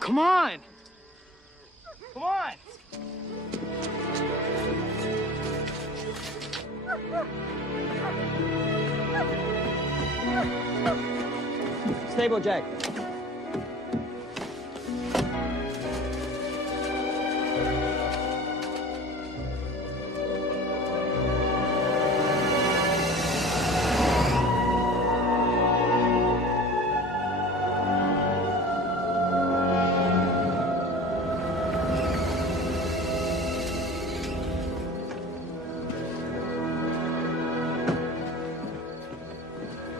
Come on! Come on! Stable, Jack.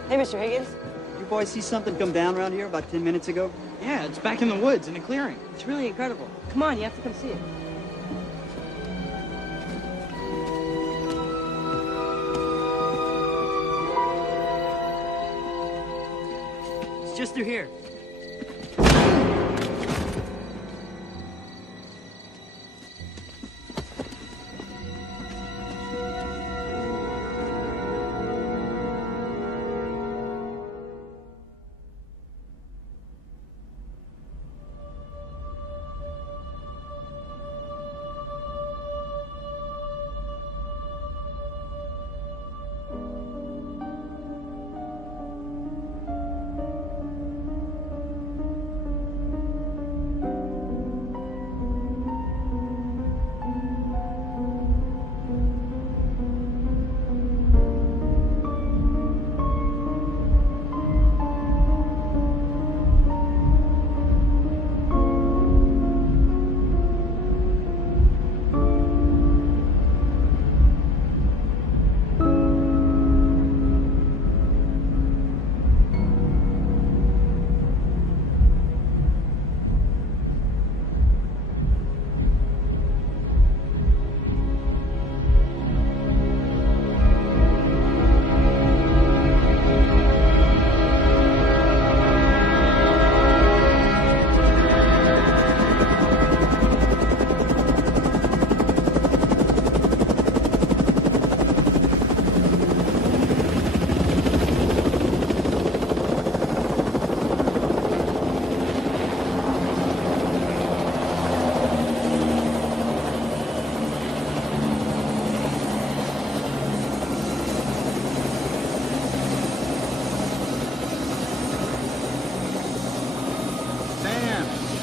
Hey, Mr. Higgins. You boys see something come down around here about 10 minutes ago? Yeah, it's back in the woods in a clearing. It's really incredible. Come on, you have to come see it. It's just through here.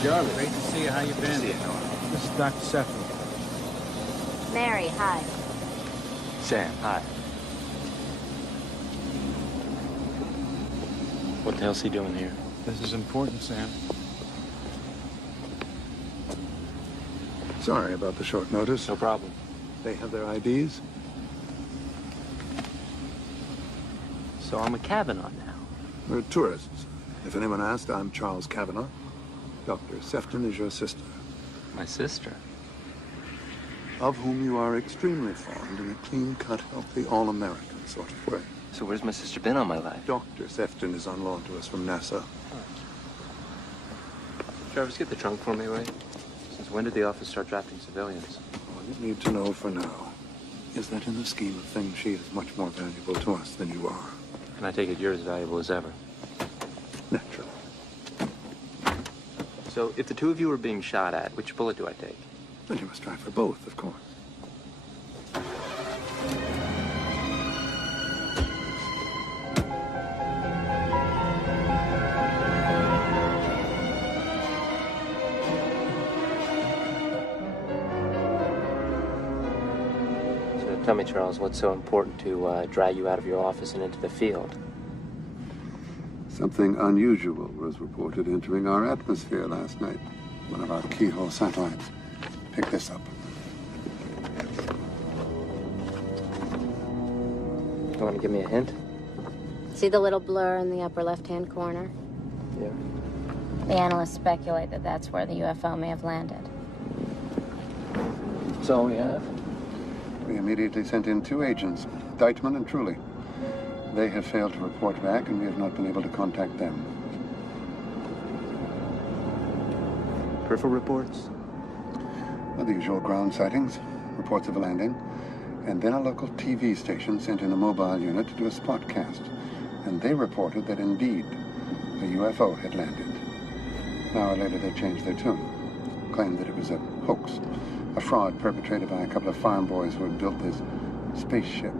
Charlie, great to see you. How you been? See you, Noah. This is Dr. Sefton. Mary, hi. Sam, hi. What the hell's he doing here? This is important, Sam. Sorry about the short notice. No problem. They have their IDs? So I'm a Kavanaugh now. We're tourists. If anyone asked, I'm Charles Kavanaugh. Dr. Sefton is your sister, My sister? of whom you are extremely fond in a clean-cut, healthy, all-American sort of way. So where's my sister been all my life? Dr. Sefton is on loan to us from NASA. Travis, get the trunk for me, Ray. Since when did the office start drafting civilians? All you need to know for now is that in the scheme of things, she is much more valuable to us than you are. And I take it you're as valuable as ever. Naturally. So if the two of you were being shot at, which bullet do I take? Then you must try for both, of course. So tell me, Charles, what's so important to drag you out of your office and into the field? Something unusual was reported entering our atmosphere last night. One of our keyhole satellites picked this up. You want to give me a hint? See the little blur in the upper left-hand corner? Yeah. The analysts speculate that that's where the UFO may have landed. That's all we have. We immediately sent in 2 agents, Deitman and Truly. They have failed to report back, and we have not been able to contact them. Peripheral reports? Well, the usual ground sightings, reports of a landing, and then a local TV station sent in a mobile unit to do a spotcast. And they reported that indeed a UFO had landed. An hour later, they changed their tune, claimed that it was a hoax, a fraud perpetrated by a couple of farm boys who had built this spaceship.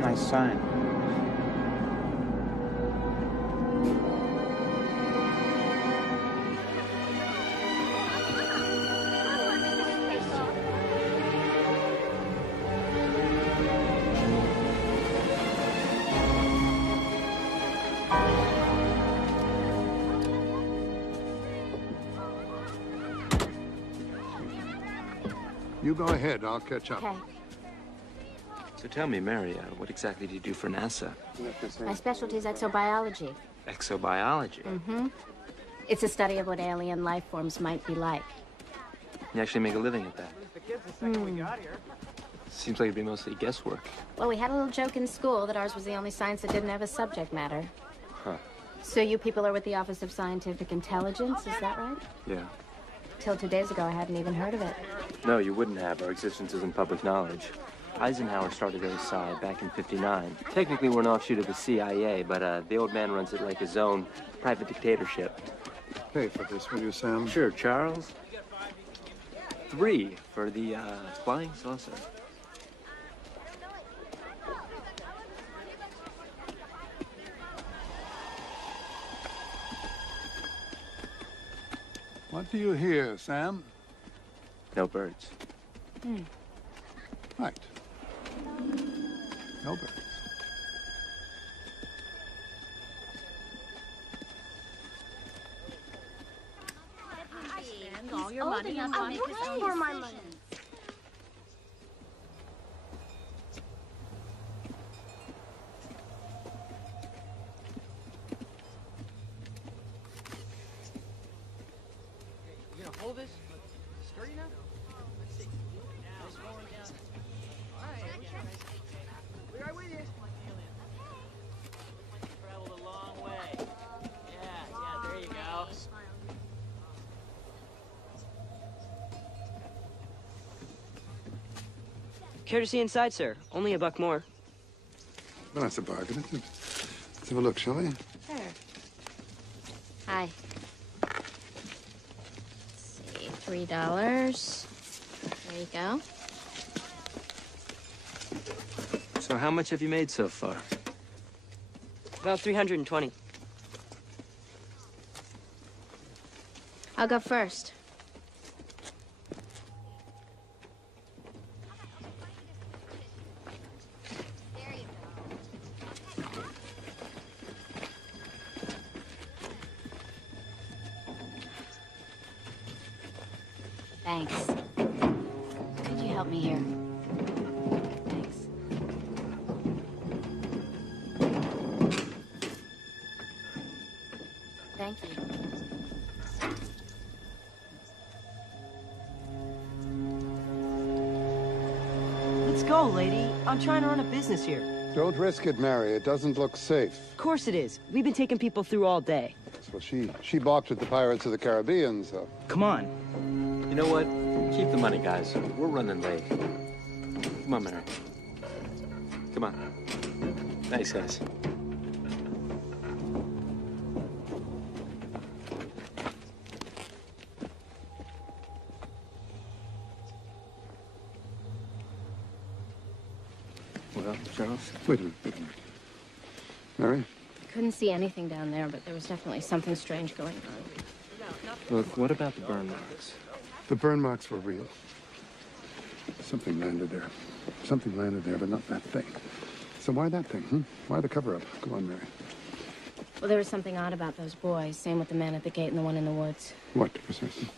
Nice sign. You go ahead. I'll catch up. Okay. So tell me, Mary, what exactly do you do for NASA? My specialty is exobiology. Exobiology? Mm-hmm. It's a study of what alien life forms might be like. You actually make a living at that? Seems like it'd be mostly guesswork. Well, we had a little joke in school that ours was the only science that didn't have a subject matter. Huh. So you people are with the Office of Scientific Intelligence, is that right? Yeah. Till 2 days ago, I hadn't even heard of it. No, you wouldn't have. Our existence isn't public knowledge. Eisenhower started OSI back in '59. Technically, we're an offshoot of the CIA, but the old man runs it like his own private dictatorship. Pay for this, will you, Sam? Sure, Charles. 3 for the flying saucer. What do you hear, Sam? No birds. Right. No birds. All your money and make his own for my money. You gonna hold this? Sturdy enough? Let's see. We're right with you. Traveled a long way. Yeah, there you go. Care to see inside, sir? Only $1 more. Well, that's a bargain, isn't it? Let's have a look, shall we? Sure. Hi. Let's see, $3. There you go. So how much have you made so far? About 320. I'll go first. Thanks. Could you help me here? Thanks. Thank you. Let's go, lady. I'm trying to run a business here. Don't risk it, Mary. It doesn't look safe. Of course it is. We've been taking people through all day. Well, she balked at the Pirates of the Caribbean, so... Come on. You know what? Keep the money, guys. We're running late. Come on, Mary. Come on. Nice, guys. Well, Charles? Wait a minute. Mary? Couldn't see anything down there, but there was definitely something strange going on. Look, what about the burn marks? The burn marks were real. Something landed there. Something landed there, but not that thing. So why that thing, Why the cover-up? Go on, Mary. Well, there was something odd about those boys. Same with the man at the gate and the one in the woods. What, precisely?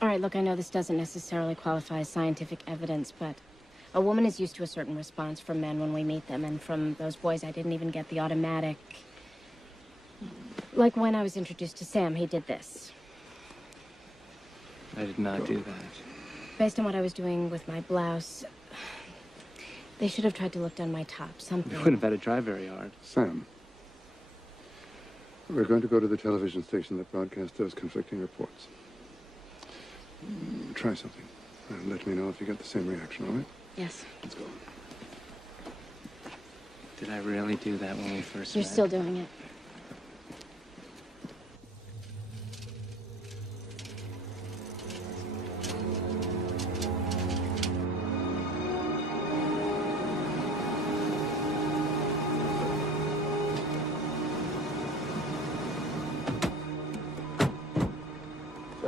All right, look, I know this doesn't necessarily qualify as scientific evidence, but a woman is used to a certain response from men when we meet them, and from those boys, I didn't even get the automatic... Like when I was introduced to Sam, he did this. I did not do that. Based on what I was doing with my blouse, they should have tried to look down my top, something. You wouldn't have had to try very hard. Sam, we're going to go to the television station that broadcasts those conflicting reports. Try something. And let me know if you get the same reaction, all right? Yes. Let's go. Did I really do that when we first You're met? still doing it.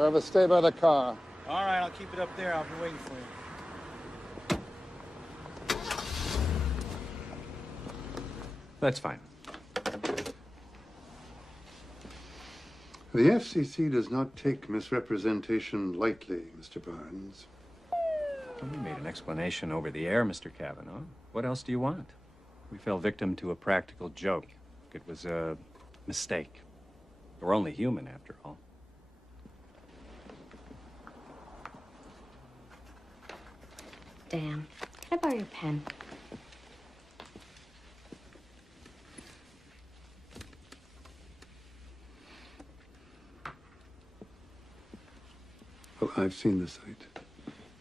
Jarvis, stay by the car. All right, I'll keep it up there. I'll be waiting for you. That's fine. The FCC does not take misrepresentation lightly, Mr. Barnes. Well, we made an explanation over the air, Mr. Kavanaugh. What else do you want? We fell victim to a practical joke. It was a mistake. We're only human, after all. Dan, can I borrow your pen? Well, I've seen the site,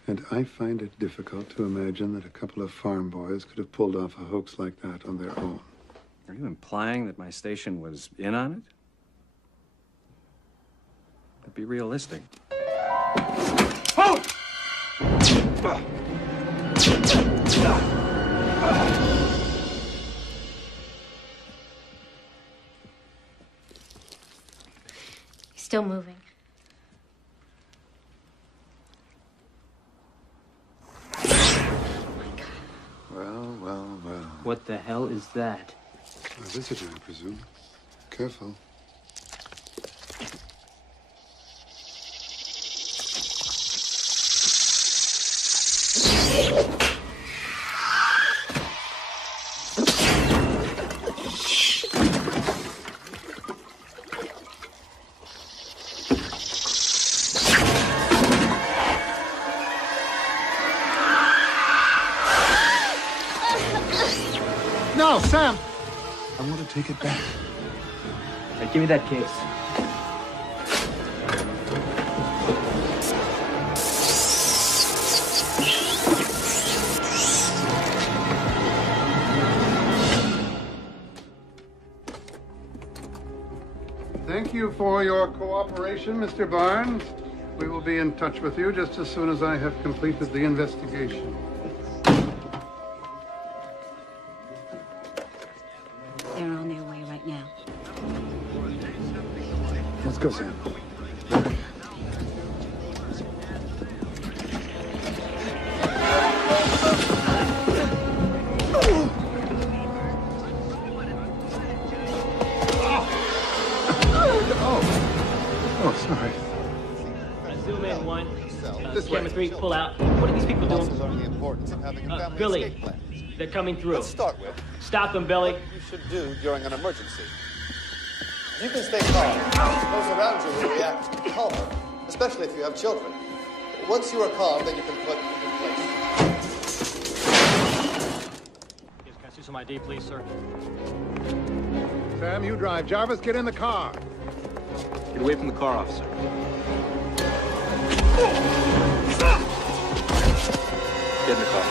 and I find it difficult to imagine that a couple of farm boys could have pulled off a hoax like that on their own. Are you implying that my station was in on it? To be realistic. He's still moving. Well. What the hell is that? A visitor, I presume. Careful. No, Sam! I want to take it back. Hey, give me that case. Thank you for your cooperation, Mr. Barnes. We will be in touch with you just as soon as I have completed the investigation. They're on their way right now. Let's go, Sam. Oh, sorry. Zoom in one. This way. Camera 3, pull out. What are these people doing? Also learning the importance of having a family Billy, escape plan. they're coming through. Let's start with Stop them, Billy. what you should do during an emergency. You can stay calm. Those around you will react calmer, especially if you have children. Once you are calm, then you can put in place. Yes, can I see some ID, please, sir? Sam, you drive. Jarvis, get in the car. Get away from the car, officer. Get in the car.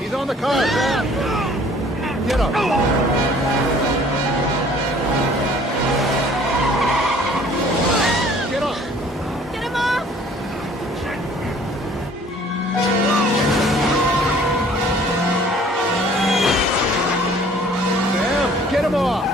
He's on the car, Sam. Get up. Get up. Get him off! Sam, get him off.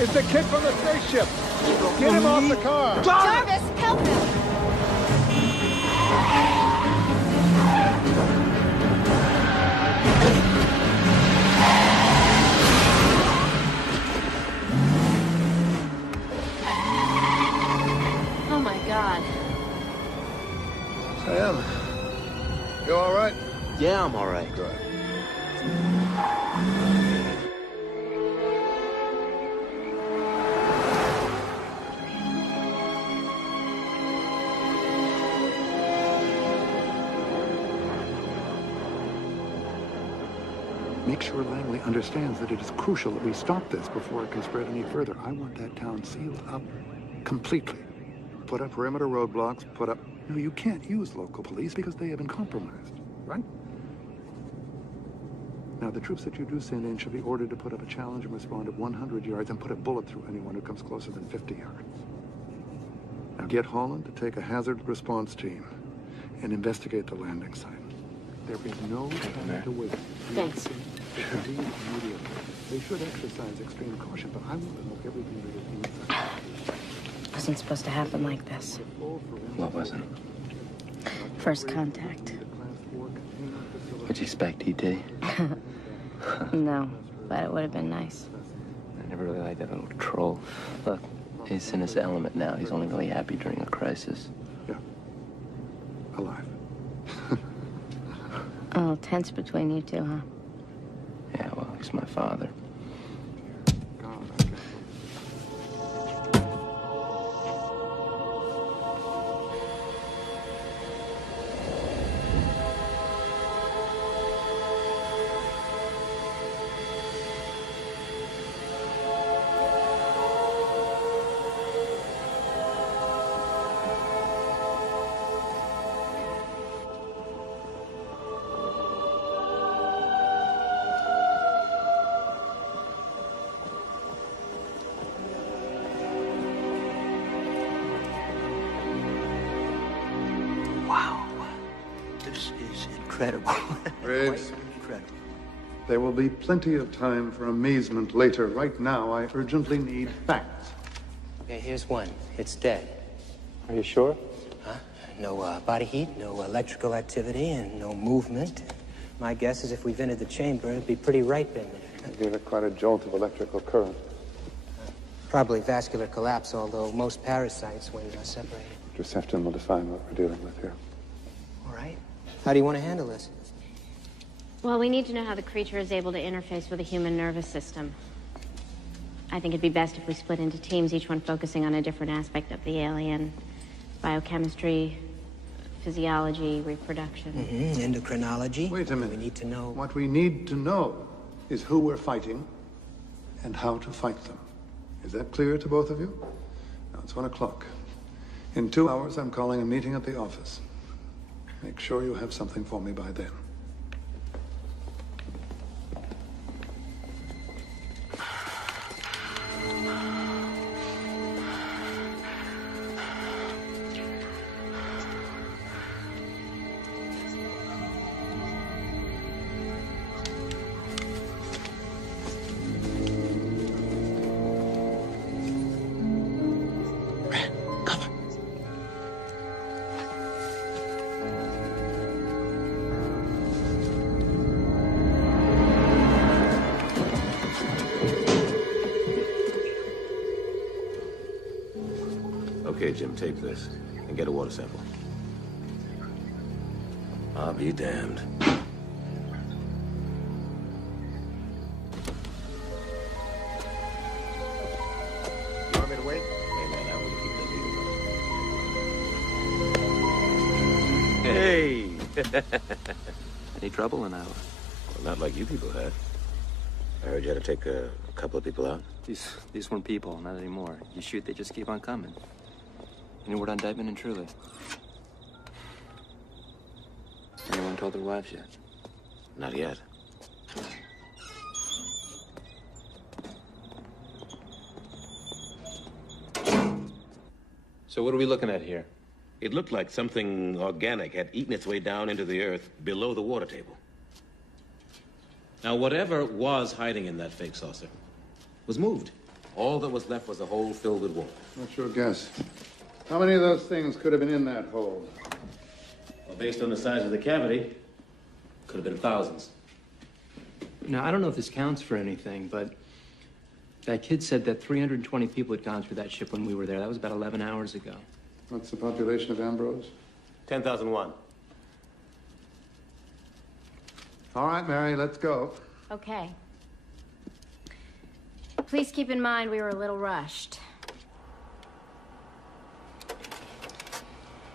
It's the kid from the spaceship. Get him off the car. Jarvis, help him! Oh my God. Sam, you all right? Yeah, I'm all right. Good. Make sure Langley understands that it is crucial that we stop this before it can spread any further. I want that town sealed up completely. Put up perimeter roadblocks, put up No, you can't use local police because they have been compromised, right? Now, the troops that you do send in should be ordered to put up a challenge and respond at 100 yards and put a bullet through anyone who comes closer than 50 yards. Now, get Holland to take a hazard response team and investigate the landing site. There is no time to wait. Thanks. They should exercise extreme caution, but I want to know everything that is inside. It wasn't supposed to happen like this. What wasn't? First contact. Would you expect E.T.? No, but it would have been nice. I never really liked that little troll. Look, he's in his element now. He's only really happy during a crisis. Yeah. Alive. A little tense between you two, huh? Yeah, well, he's my father. God, I can't. Incredible. Riggs, Incredible. there will be plenty of time for amazement later. Right now, I urgently need facts. Okay, here's one. It's dead. Are you sure? Huh? No body heat, no electrical activity, and no movement. My guess is if we vented the chamber, it'd be pretty ripe in there. Give it quite a jolt of electrical current. Probably vascular collapse, although most parasites, when separated. Just have to define what we're dealing with here. All right. How do you want to handle this? Well, we need to know how the creature is able to interface with the human nervous system. I think it'd be best if we split into teams, each one focusing on a different aspect of the alien. Biochemistry, physiology, reproduction. Endocrinology. Wait a minute. We need to know. What we need to know is who we're fighting and how to fight them. Is that clear to both of you? Now it's 1 o'clock. In 2 hours, I'm calling a meeting at the office. Make sure you have something for me by then. Okay, Jim, tape this and get a water sample. I'll be damned. You want me to wait? Hey, man, I want to keep that meeting. Hey! Any trouble in Iowa? Well, not like you people had. I heard you had to take a couple of people out. These weren't people, not anymore. You shoot, they just keep on coming. Any word on Dykeman and Truly? Anyone told their wives yet? Not yet. So what are we looking at here? It looked like something organic had eaten its way down into the earth below the water table. Now, whatever was hiding in that fake saucer was moved. All that was left was a hole filled with water. What's your guess? How many of those things could have been in that hole? Well, based on the size of the cavity, could have been thousands. Now, I don't know if this counts for anything, but that kid said that 320 people had gone through that ship when we were there. That was about 11 hours ago. What's the population of Ambrose? 10,001. All right, Mary, let's go. Okay. Please keep in mind we were a little rushed.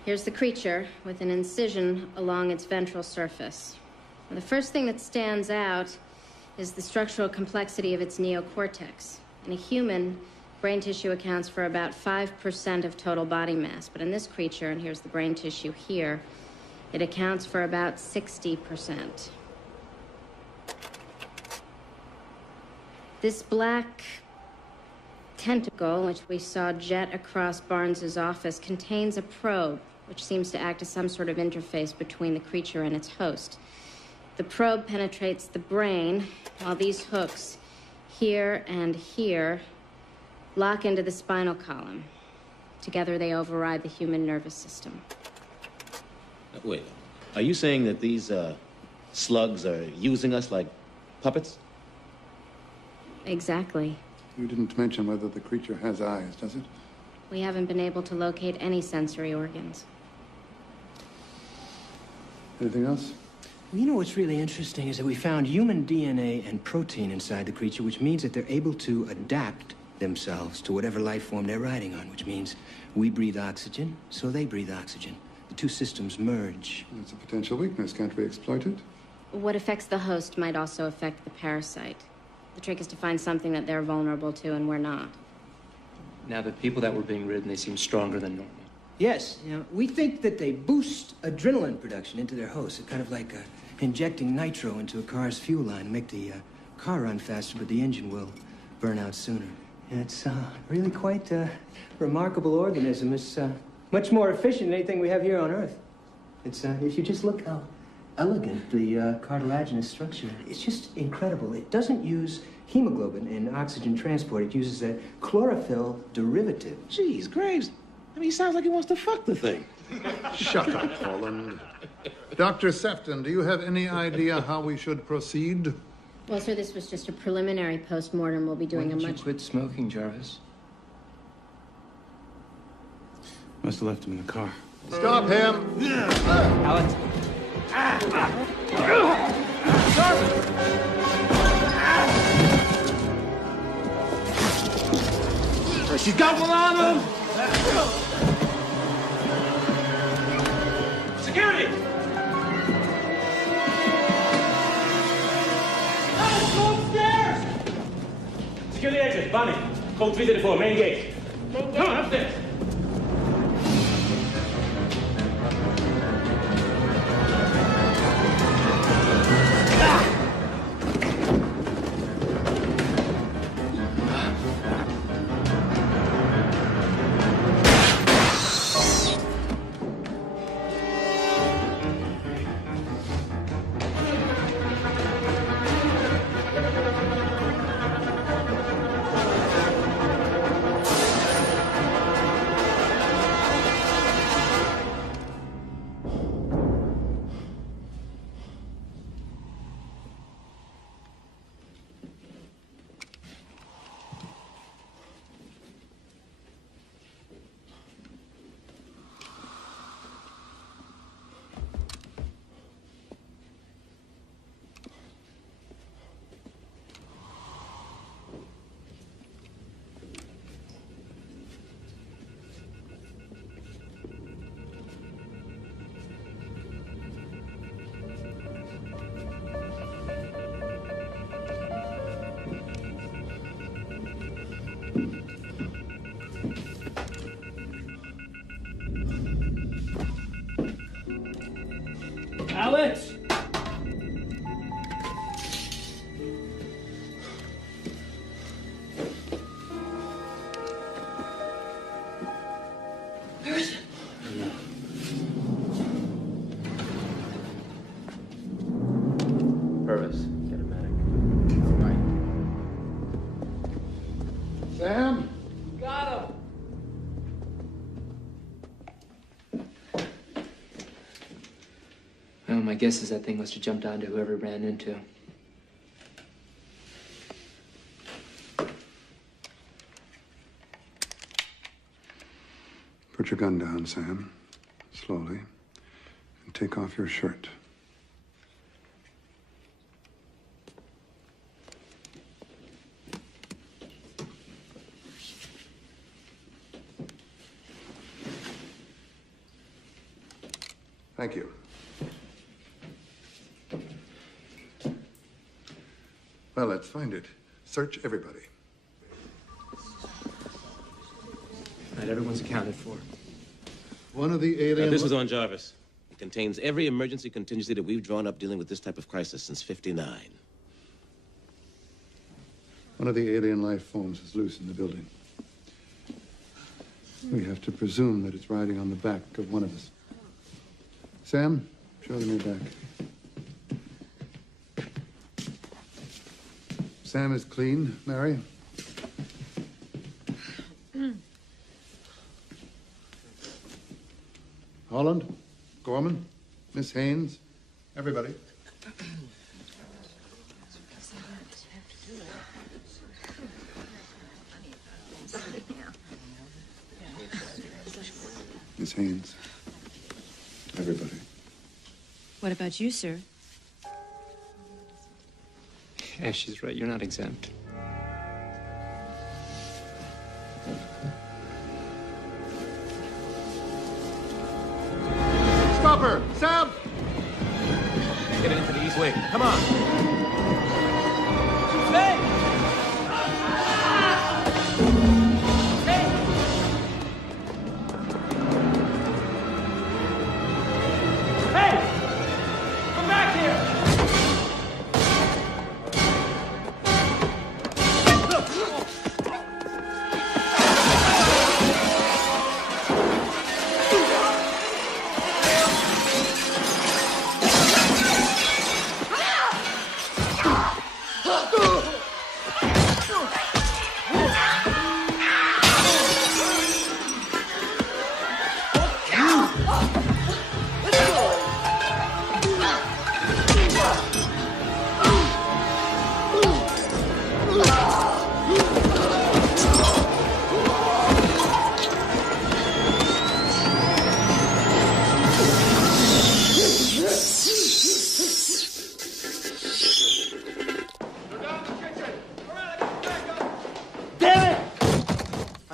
Here's the creature with an incision along its ventral surface. Now, the first thing that stands out is the structural complexity of its neocortex. In a human, Brain tissue accounts for about 5% of total body mass, but in this creature, and here's the brain tissue here, it accounts for about 60%. This black tentacle, which we saw jet across Barnes's office, contains a probe, which seems to act as some sort of interface between the creature and its host. The probe penetrates the brain, while these hooks, here and here, lock into the spinal column. Together, they override the human nervous system. Wait, are you saying that these slugs are using us like puppets? Exactly. You didn't mention whether the creature has eyes, does it? We haven't been able to locate any sensory organs. Anything else? Well, you know what's really interesting is that we found human DNA and protein inside the creature, which means that they're able to adapt themselves to whatever life form they're riding on, which means we breathe oxygen, so they breathe oxygen. The two systems merge. It's a potential weakness. Can't we exploit it? What affects the host might also affect the parasite. The trick is to find something that they're vulnerable to and we're not. Now, the people that were being ridden, they seem stronger than normal. Yes, you know, we think that they boost adrenaline production into their host. It's kind of like injecting nitro into a car's fuel line to make the car run faster, but the engine will burn out sooner. And it's really quite a remarkable organism. It's much more efficient than anything we have here on Earth. It's, if you just look how elegant the cartilaginous structure, it's just incredible. It doesn't use hemoglobin in oxygen transport. It uses a chlorophyll derivative. Jeez, Graves. I mean, he sounds like he wants to fuck the thing. Shut up, Holland. Dr. Sefton, do you have any idea how we should proceed? Well, sir, this was just a preliminary post-mortem. We'll be doing Why a did much... you quit smoking, Jarvis? Must have left him in the car. Stop him! Alex. She's got one on him! Security! Alex, go upstairs! Secure the exit. Bonnie, code 334, main gate. Come on, upstairs. Alex! Where is it? Purvis, get a medic. All right. Sam? Got him! Well, my guess is that thing must have jumped onto whoever it ran into. Put your gun down, Sam. Slowly. And take off your shirt. Thank you. Well, let's find it. Search everybody. right, everyone's accounted for. One of the alien... This was on Jarvis. It contains every emergency contingency that we've drawn up dealing with this type of crisis since '59. One of the alien life forms is loose in the building. We have to presume that it's riding on the back of one of us. Sam, show them your back. Sam is clean. Mary? Holland? Gorman? Miss Haynes? Everybody. Miss Haynes. Everybody. What about you, sir? Yeah, she's right. You're not exempt. Stop her! Sam! Get it into the east wing. Come on. Hey! Come back here!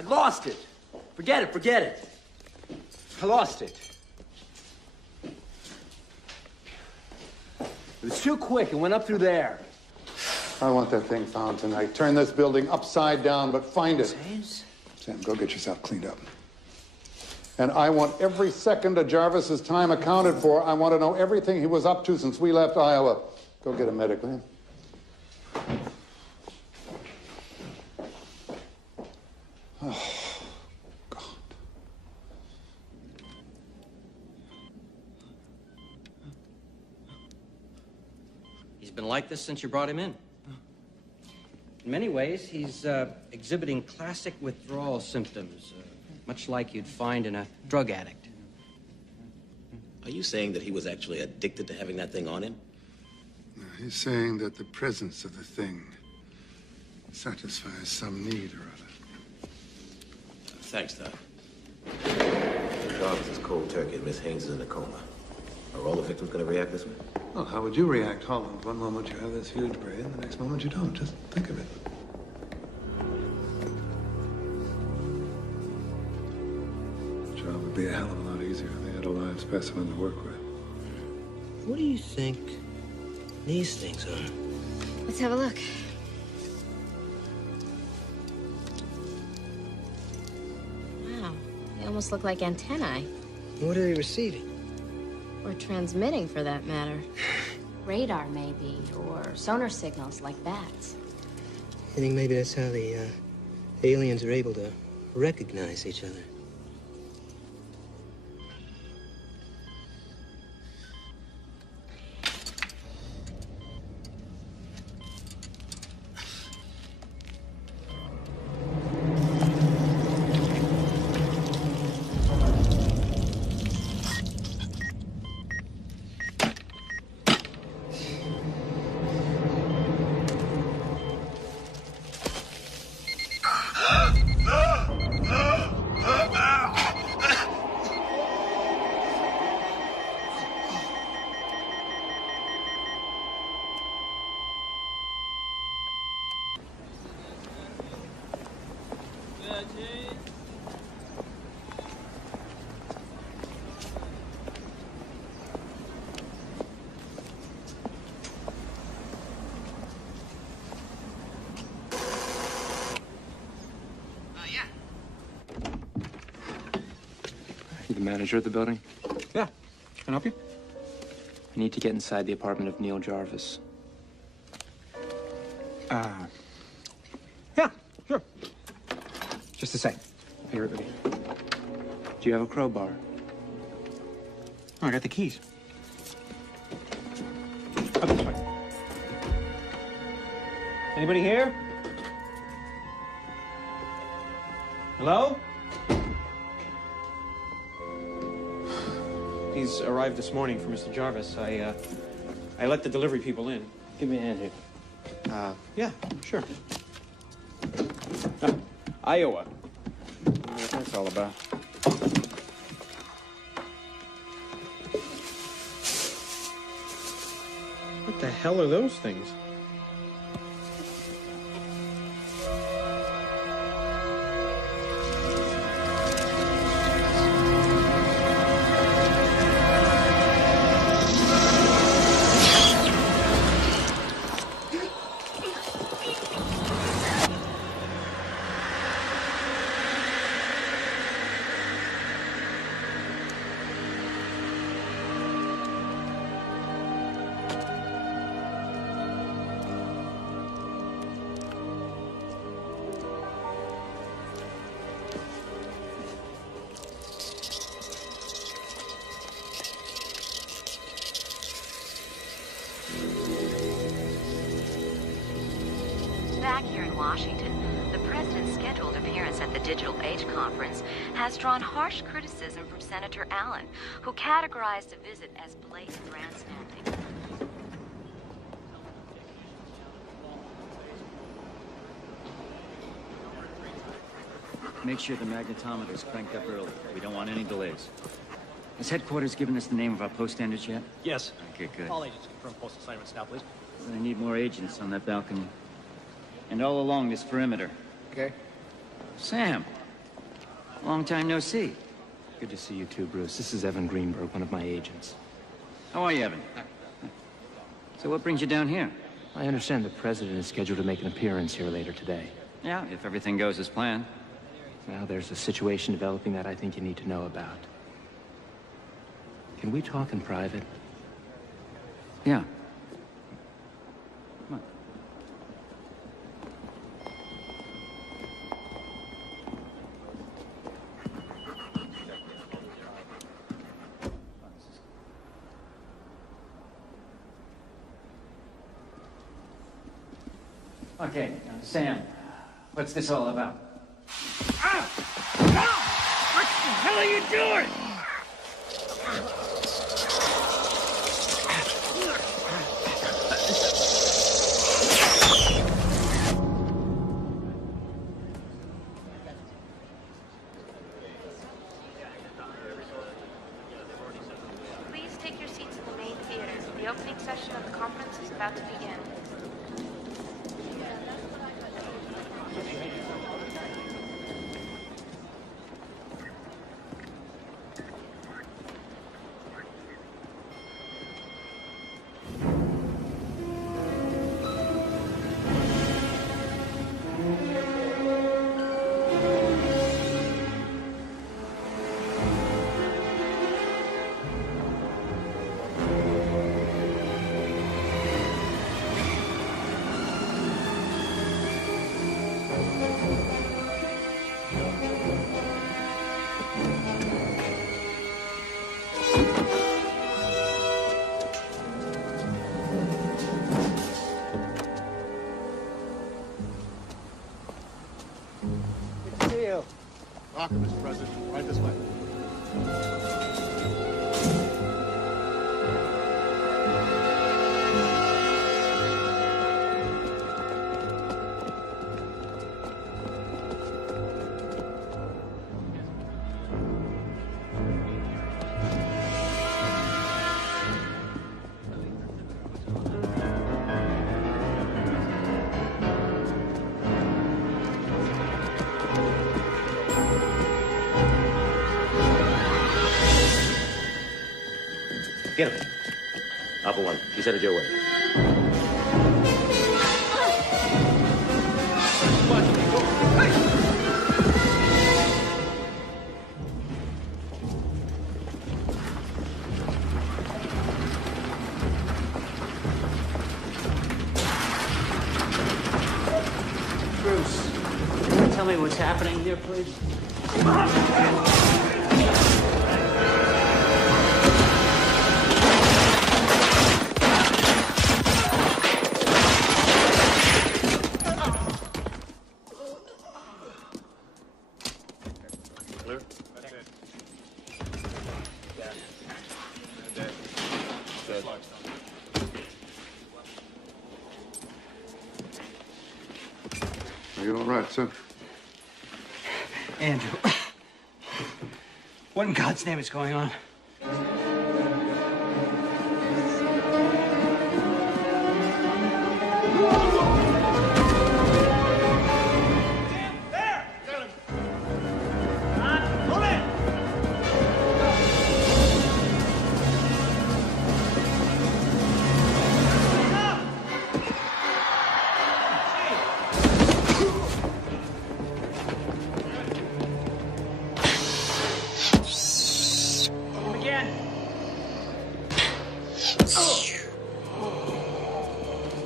Lost it. Forget it. I lost it. It was too quick. It went up through there. I want that thing found tonight. Turn this building upside down, but find it. James? Sam, go get yourself cleaned up. And I want every second of Jarvis's time accounted for. I want to know everything he was up to since we left Iowa. Go get a medic, will you? Oh, God. He's been like this since you brought him in. In many ways, he's exhibiting classic withdrawal symptoms, much like you'd find in a drug addict. Are you saying that he was actually addicted to having that thing on him? No, he's saying that the presence of the thing satisfies some need or other. Thanks, Doc. Jarvis is cold turkey and Miss Haynes is in a coma. Are all the victims going to react this way? Well, how would you react, Holland? One moment you have this huge brain, the next moment you don't. Just think of it. The job would be a hell of a lot easier if they had a live specimen to work with. What do you think these things are? Let's have a look. Wow, they almost look like antennae. What are they receiving? Or transmitting, for that matter. Radar, maybe, or sonar signals like bats. I think maybe that's how the aliens are able to recognize each other. You the manager of the building? Yeah. Can I help you? I need to get inside the apartment of Neil Jarvis. Yeah, sure. Just a sec. Here, do you have a crowbar? Oh, I got the keys. Up this way. Anybody here? Hello? He's arrived this morning for Mr. Jarvis. I let the delivery people in. Give me a hand here. Yeah, sure. Iowa. I wonder what that's all about. What the hell are those things? Back here in Washington, the president's scheduled appearance at the Digital Age Conference has drawn harsh criticism from Senator Allen, who categorized the visit as blatant grandstanding. Make sure the magnetometer's cranked up early. We don't want any delays. Has headquarters given us the name of our post standards yet? Yes. Okay, good. All agents confirm post assignments now, please. I need more agents on that balcony. And all along this perimeter. Okay. Sam. Long time no see. Good to see you too, Bruce. This is Evan Greenberg, one of my agents. How are you, Evan? So what brings you down here? I understand the president is scheduled to make an appearance here later today. Yeah, if everything goes as planned. Well, there's a situation developing that I think you need to know about. Can we talk in private? Yeah. Come on. Okay, Sam, what's this all about? What the hell are you doing? Please take your seats in the main theater. The opening session of the conference is about to begin. Welcome, Mr. President. Right this way. Get him. Alpha 1, he's headed your way. me what's happening here, please? Clear? That's it. Good. Are you all right, sir? Andrew. What in God's name is going on?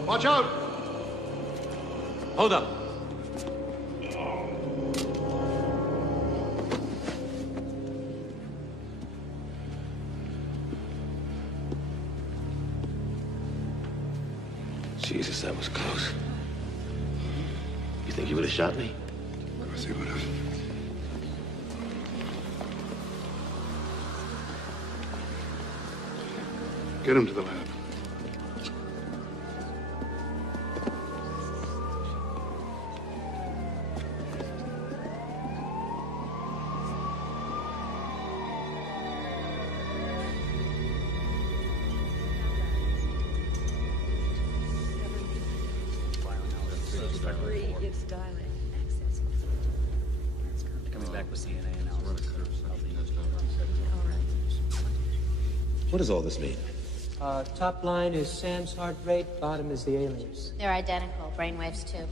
Watch out! Hold up. Jesus, that was close. You think he would have shot me? Of course he would have. Get him to the lab. Coming back with DNA analysis. What does all this mean? Top line is Sam's heart rate, bottom is the aliens. They're identical, brainwaves too.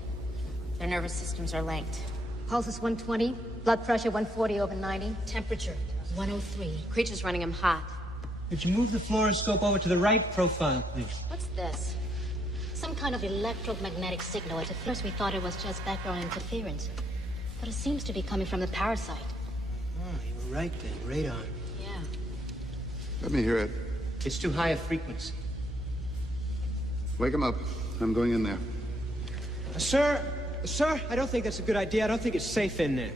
Their nervous systems are linked. Pulse is 120, blood pressure 140/90, temperature 103. Creature's running him hot. Could you move the fluoroscope over to the right profile, please? What's this? Some kind of electromagnetic signal. At first we thought it was just background interference. But it seems to be coming from the parasite. Oh, you were right then. Radon. Yeah. Let me hear it. It's too high a frequency. Wake him up. I'm going in there. Sir, I don't think that's a good idea. I don't think it's safe in there.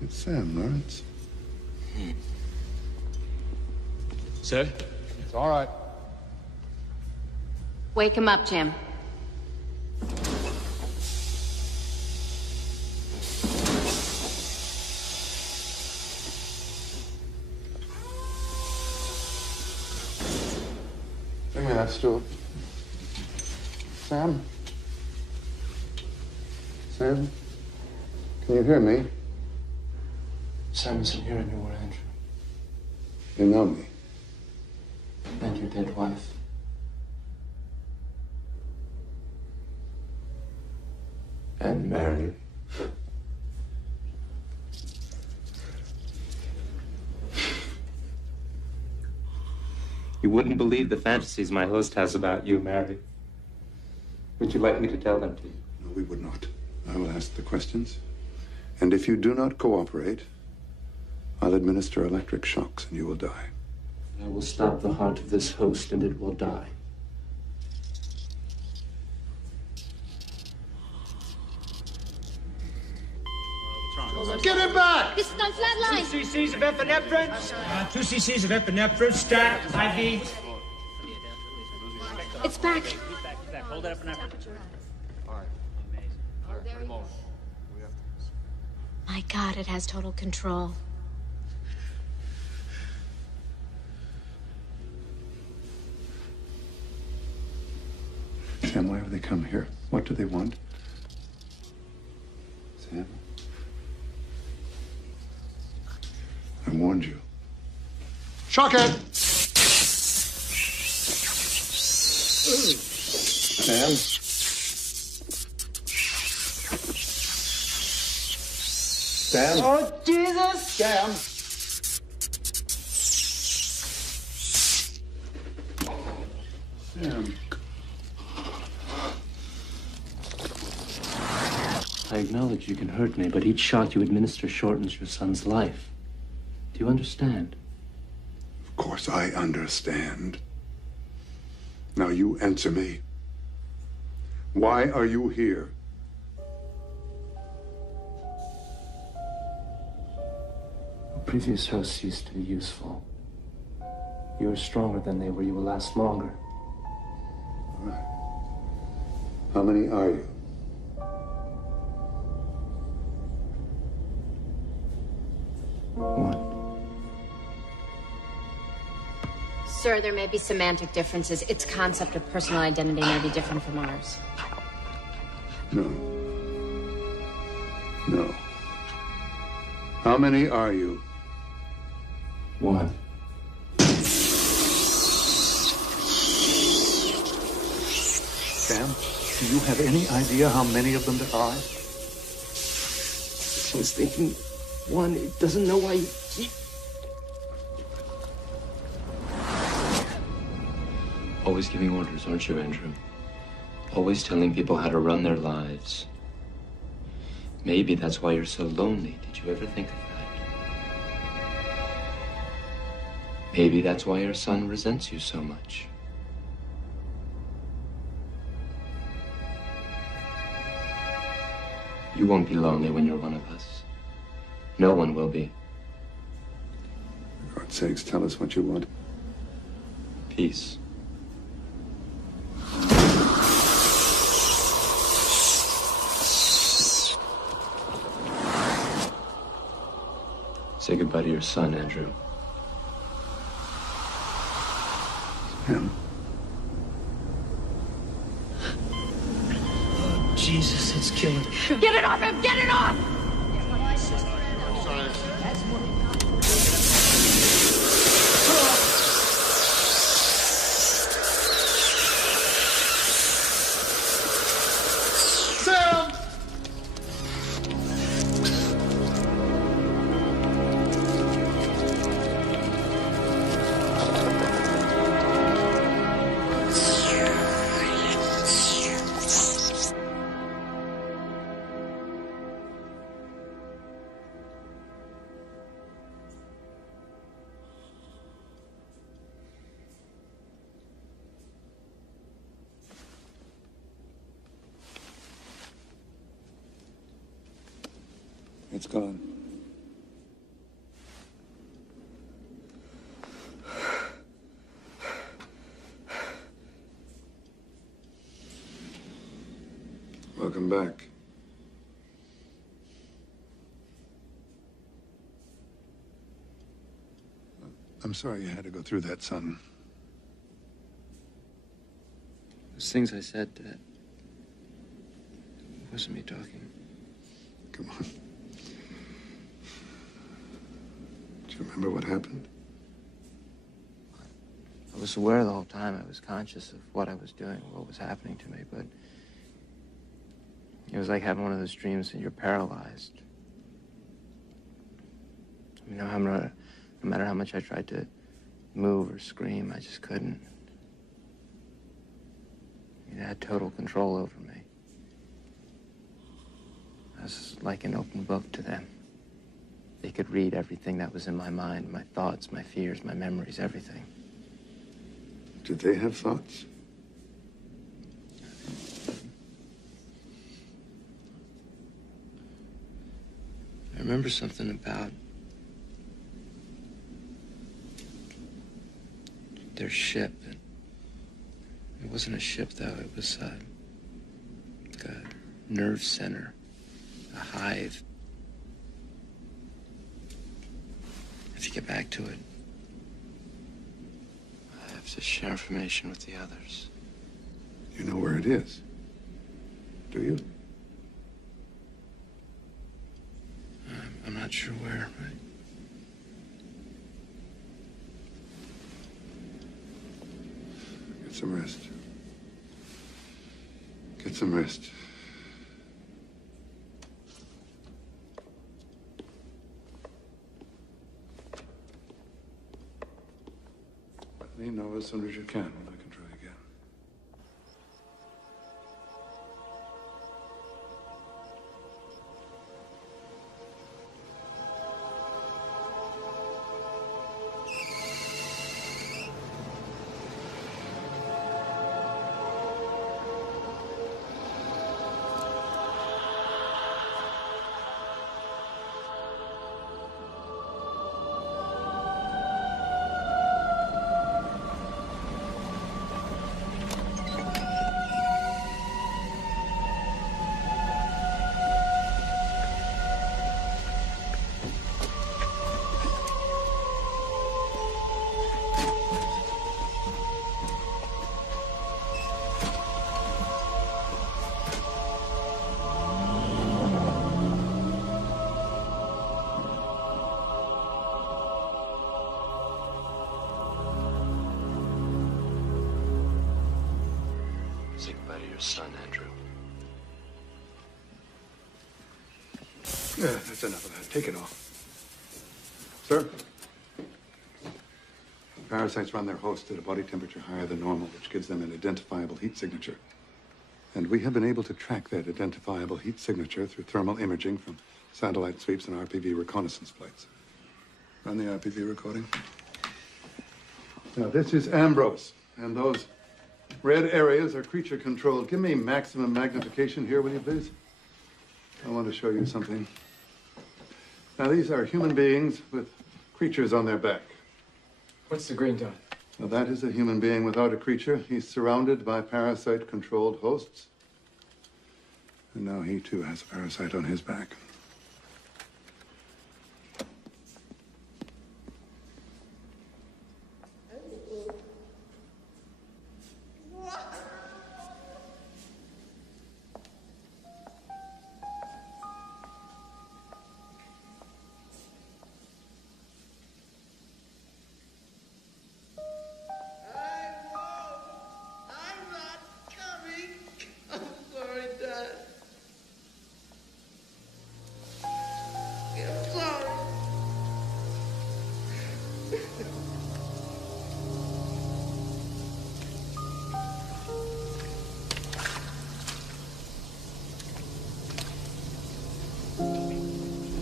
It's Sam, Lawrence. Sir? It's all right. Wake him up, Jim. Bring me that stool. Sam? Sam? Can you hear me? Sam isn't here anymore, Andrew. You know me. And your dead wife. And Mary. You wouldn't believe the fantasies my host has about you, Mary. Would you like me to tell them to you? No, we would not. I will ask the questions. And if you do not cooperate, I'll administer electric shocks and you will die. I will stop the heart of this host and it will die. Get him back! This is on flat line. 2 cc's of epinephrine. 2 cc's of epinephrine. Stat. IV. It's back. Hold that epinephrine. My God, it has total control. Sam, why have they come here? What do they want? Sam? I warned you. Shock it! Sam? Sam? Oh, Jesus! Sam? Sam. I acknowledge you can hurt me, but each shot you administer shortens your son's life. Do you understand? Of course I understand. Now you answer me. Why are you here? The previous host ceased to be useful. You are stronger than they were. You will last longer. All right. How many are you? One. Sir, there may be semantic differences. Its concept of personal identity may be different from ours. No. No. How many are you? One. Sam, do you have any idea how many of them there are? I was thinking one. It doesn't know why you... Always giving orders, aren't you, Andrew? Always telling people how to run their lives. Maybe that's why you're so lonely. Did you ever think of that? Maybe that's why your son resents you so much. You won't be lonely when you're one of us. No one will be. For God's sakes, tell us what you want. Peace. Say goodbye to your son, Andrew. Him. Jesus, it's killing me. Get it off him! Get it off! Sam! It's gone. Welcome back. I'm sorry you had to go through that, son. Those things I said, Dad. It wasn't me talking. Come on. Do you remember what happened? I was aware the whole time. I was conscious of what I was doing, what was happening to me, but it was like having one of those dreams that you're paralyzed. You know, no matter how much I tried to move or scream, I just couldn't. It had total control over me. I was like an open book to them. They could read everything that was in my mind, my thoughts, my fears, my memories, everything. Did they have thoughts? I remember something about their ship. It wasn't a ship, though. It was like a nerve center, a hive. If you get back to it, I have to share information with the others. You know where it is, do you? I'm not sure where, but... Get some rest. Get some rest. Let me know as soon as you can when I can try again. son, Andrew. Yeah, that's enough of that. Take it off. Sir? Parasites run their host at a body temperature higher than normal, which gives them an identifiable heat signature. And we have been able to track that identifiable heat signature through thermal imaging from satellite sweeps and RPV reconnaissance flights. Run the RPV recording. Now, this is Ambrose, and those red areas are creature controlled. Give me maximum magnification here, will you, please? I want to show you something. Now, these are human beings with creatures on their back. What's the green dot? Now, that is a human being without a creature. He's surrounded by parasite-controlled hosts. And now he, too, has a parasite on his back.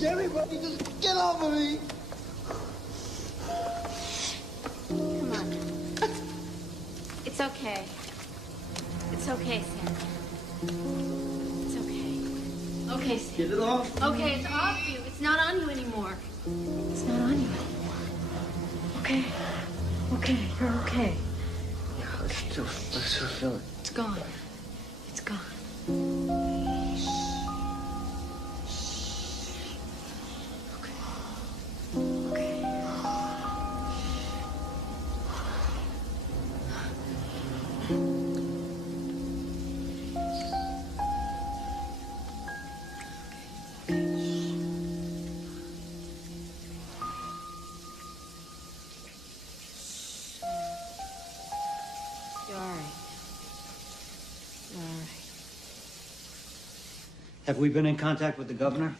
Everybody just get off of me! Come on. It's okay. It's okay, Sam. It's okay. Okay, Sam. Get it off. Okay, it's off you. It's not on you anymore. It's not on you anymore. Okay. Okay, you're okay. Let's still feel it. It's gone. It's gone. You're all right. You're all right. Have we been in contact with the governor?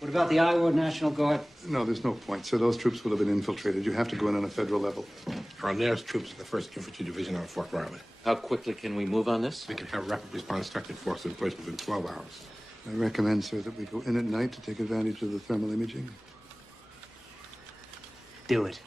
What about the Iowa National Guard? No, there's no point, sir. Those troops will have been infiltrated. You have to go in on a federal level. Our nearest troops are the 1st Infantry Division on Fort Riley. How quickly can we move on this? We can have rapid response tactic force in place within 12 hours. I recommend, sir, that we go in at night to take advantage of the thermal imaging. Do it.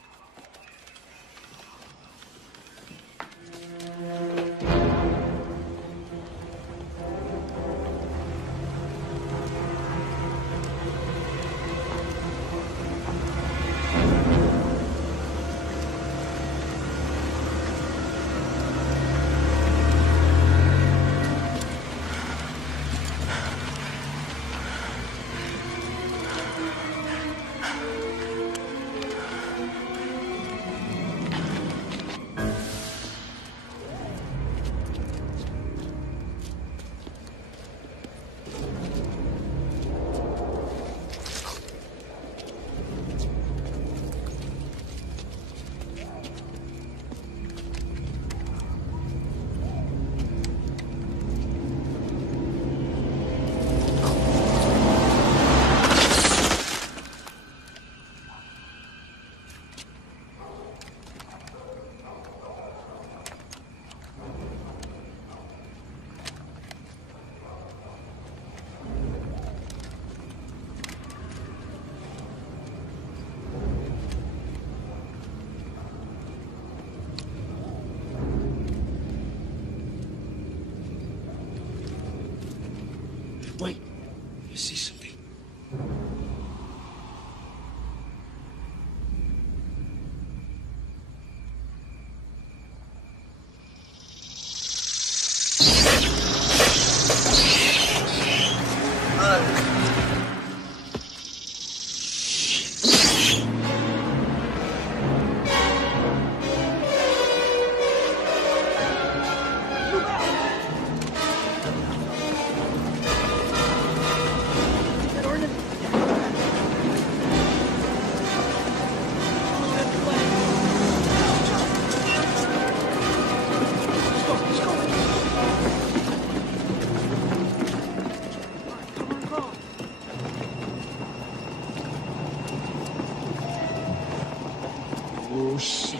Oh, shit.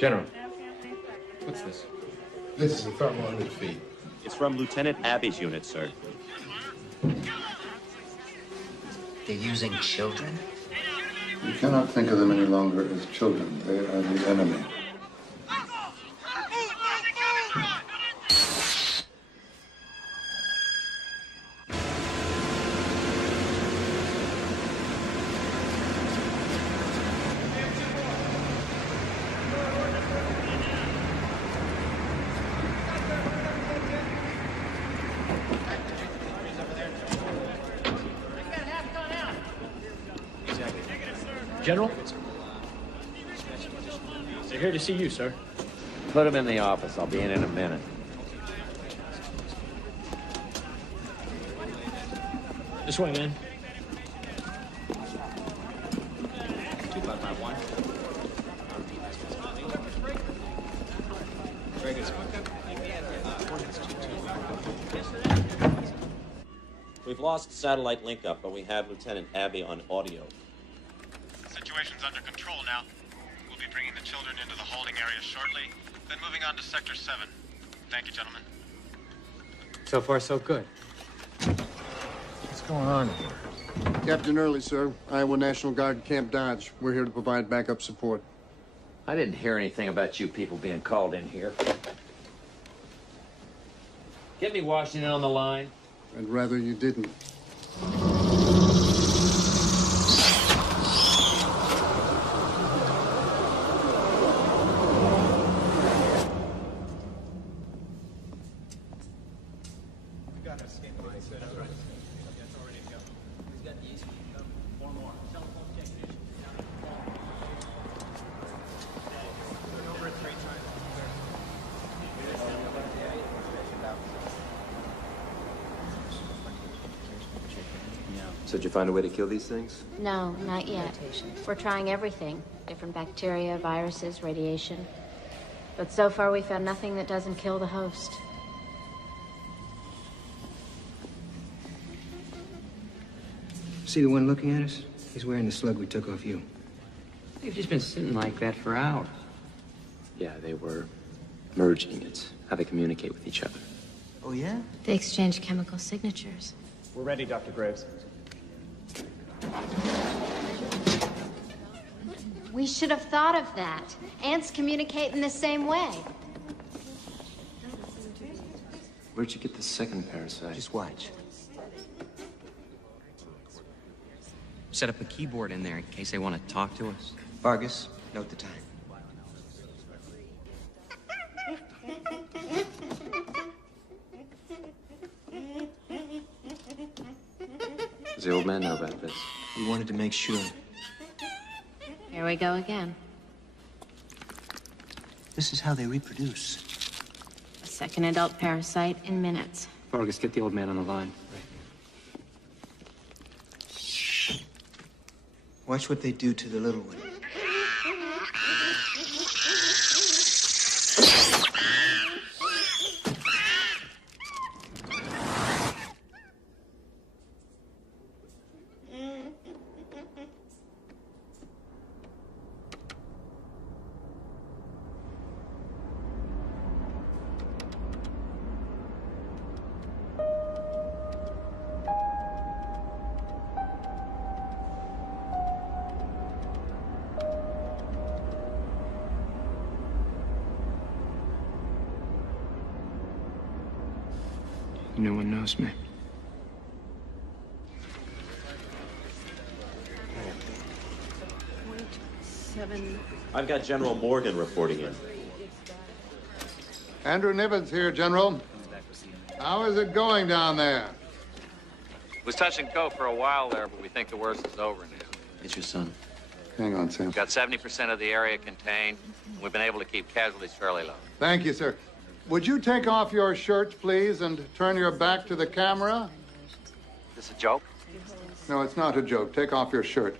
General, what's this? This is a thermometer feed. It's from Lieutenant Abbey's unit, sir. They're using children? You cannot think of them any longer as children. They are the enemy. General? They're here to see you, sir. Put him in the office. I'll be in a minute. This way, man. 2551. Very good, sir. We've lost satellite link up, but we have Lieutenant Abbey on audio. Situation's under control now. We'll be bringing the children into the holding area shortly, then moving on to Sector 7. Thank you, gentlemen. So far, so good. What's going on here? Captain Early, sir. Iowa National Guard, Camp Dodge. We're here to provide backup support. I didn't hear anything about you people being called in here. Get me Washington on the line. I'd rather you didn't. So did you find a way to kill these things? No, not yet. We're trying everything. Different bacteria, viruses, radiation. But so far we found nothing that doesn't kill the host. See the one looking at us? He's wearing the slug we took off you. They've just been sitting like that for hours. Yeah, they were merging. It's how they communicate with each other. Oh, yeah? They exchange chemical signatures. We're ready, Dr. Graves. We should have thought of that. Ants communicate in the same way. Where'd you get the second parasite? Just watch. Set up a keyboard in there in case they want to talk to us. Vargas, note the time. Does the old man know about this? We wanted to make sure. Here we go again. This is how they reproduce. A second adult parasite in minutes. Vargas, get the old man on the line. Watch what they do to the little one. No one knows me. I've got General Morgan reporting in. Andrew Nibbins here, General. How is it going down there? Was touch and go for a while there, but we think the worst is over now. It's your son. Hang on, Sam. We've got 70% of the area contained. We've been able to keep casualties fairly low. Thank you, sir. Would you take off your shirt, please, and turn your back to the camera? Is this a joke? No, it's not a joke. Take off your shirt.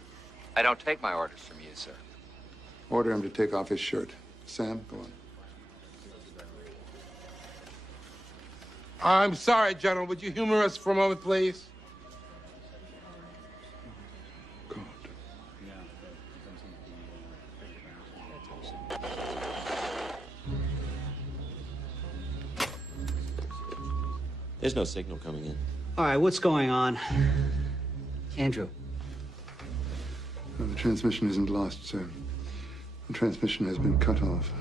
I don't take my orders from you, sir. Order him to take off his shirt. Sam, go on. I'm sorry, General. Would you humor us for a moment, please? There's no signal coming in. All right, what's going on? Andrew. Well, the transmission isn't lost, sir. The transmission has been cut off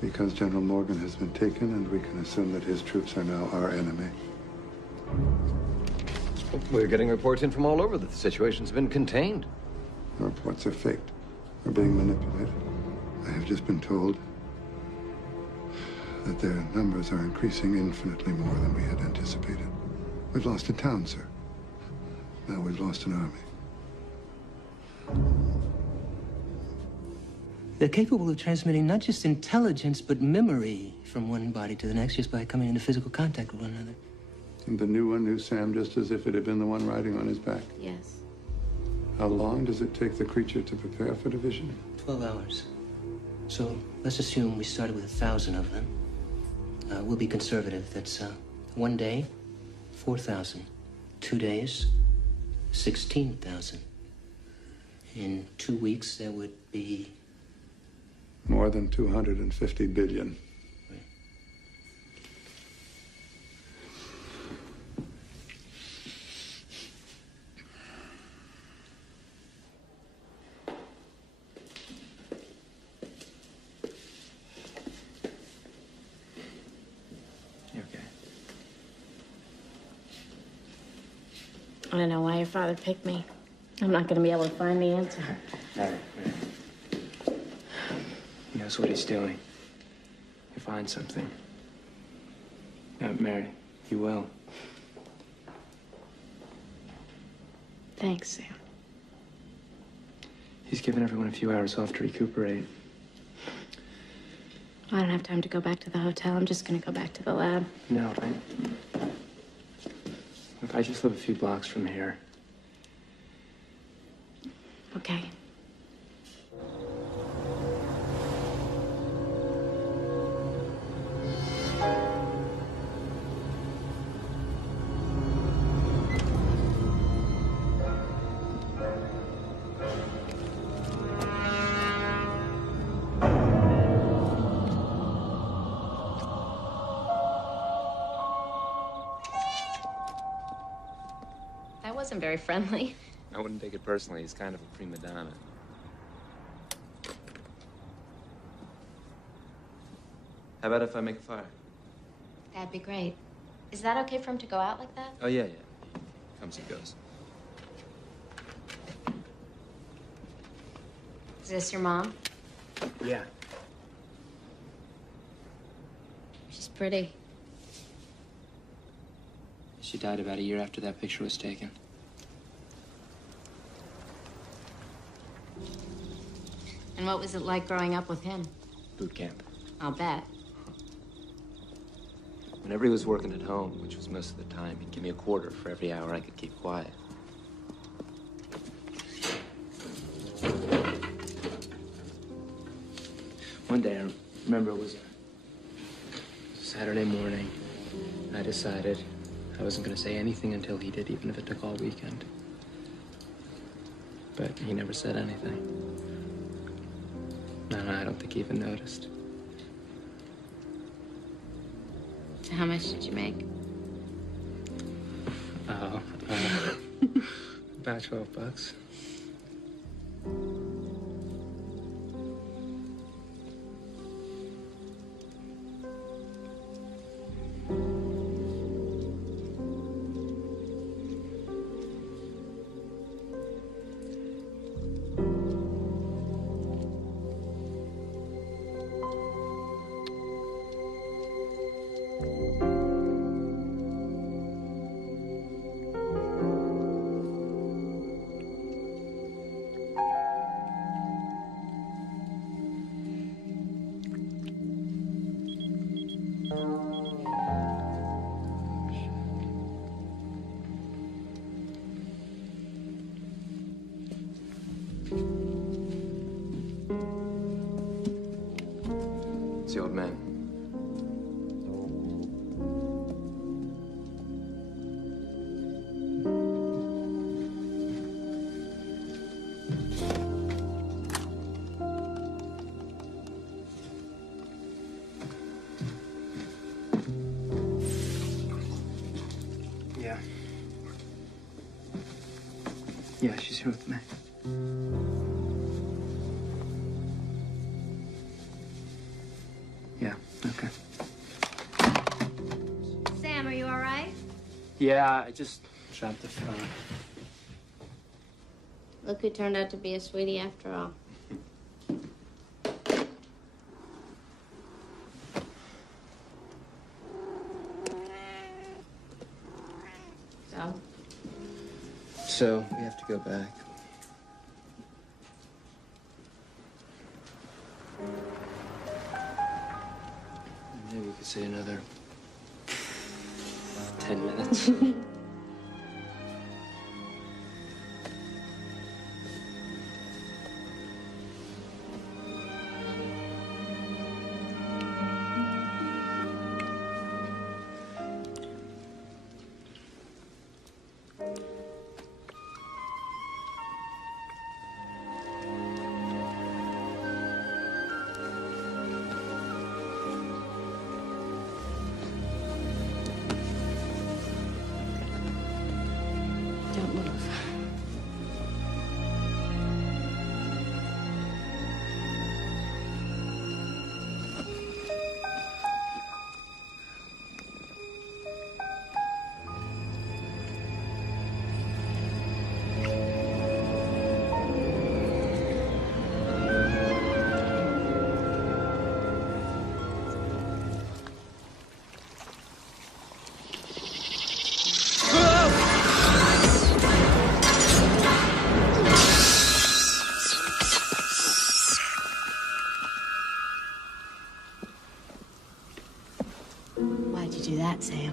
because General Morgan has been taken, and we can assume that his troops are now our enemy. We're getting reports in from all over that the situation's been contained. The reports are faked. They're being manipulated. I have just been told that their numbers are increasing infinitely more than we had anticipated. We've lost a town, sir. Now we've lost an army. They're capable of transmitting not just intelligence, but memory from one body to the next just by coming into physical contact with one another. And the new one knew Sam just as if it had been the one riding on his back. Yes. How long does it take the creature to prepare for division? 12 hours. So let's assume we started with 1,000 of them. We'll be conservative. That's 1 day, 4,000. 2 days, 16,000. In 2 weeks, there would be... More than 250 billion. You okay? I don't know why your father picked me. I'm not going to be able to find the answer. Mary. He knows what he's doing. He'll find something. Mary, you will. Thanks, Sam. He's given everyone a few hours off to recuperate. I don't have time to go back to the hotel. I'm just going to go back to the lab. No, Look, I just live a few blocks from here. Okay. That wasn't very friendly. I wouldn't take it personally. He's kind of a prima donna. How about if I make a fire? That'd be great. Is that okay for him to go out like that? Oh, yeah. Comes and goes. Is this your mom? Yeah. She's pretty. She died about a year after that picture was taken. And what was it like growing up with him? Boot camp. I'll bet. Whenever he was working at home, which was most of the time, he'd give me a quarter for every hour I could keep quiet. One day, I remember it was a Saturday morning. I decided I wasn't going to say anything until he did, even if it took all weekend. But he never said anything. No, I don't think he even noticed. So how much did you make? Oh, about $12. It's the old man. Yeah, she's here with Mac. Yeah, okay. Sam, are you all right? Yeah, I just dropped the phone. Look who turned out to be a sweetie after all. So, we have to go back. Maybe we could say another 10 minutes. Don't move. Why'd you do that, Sam?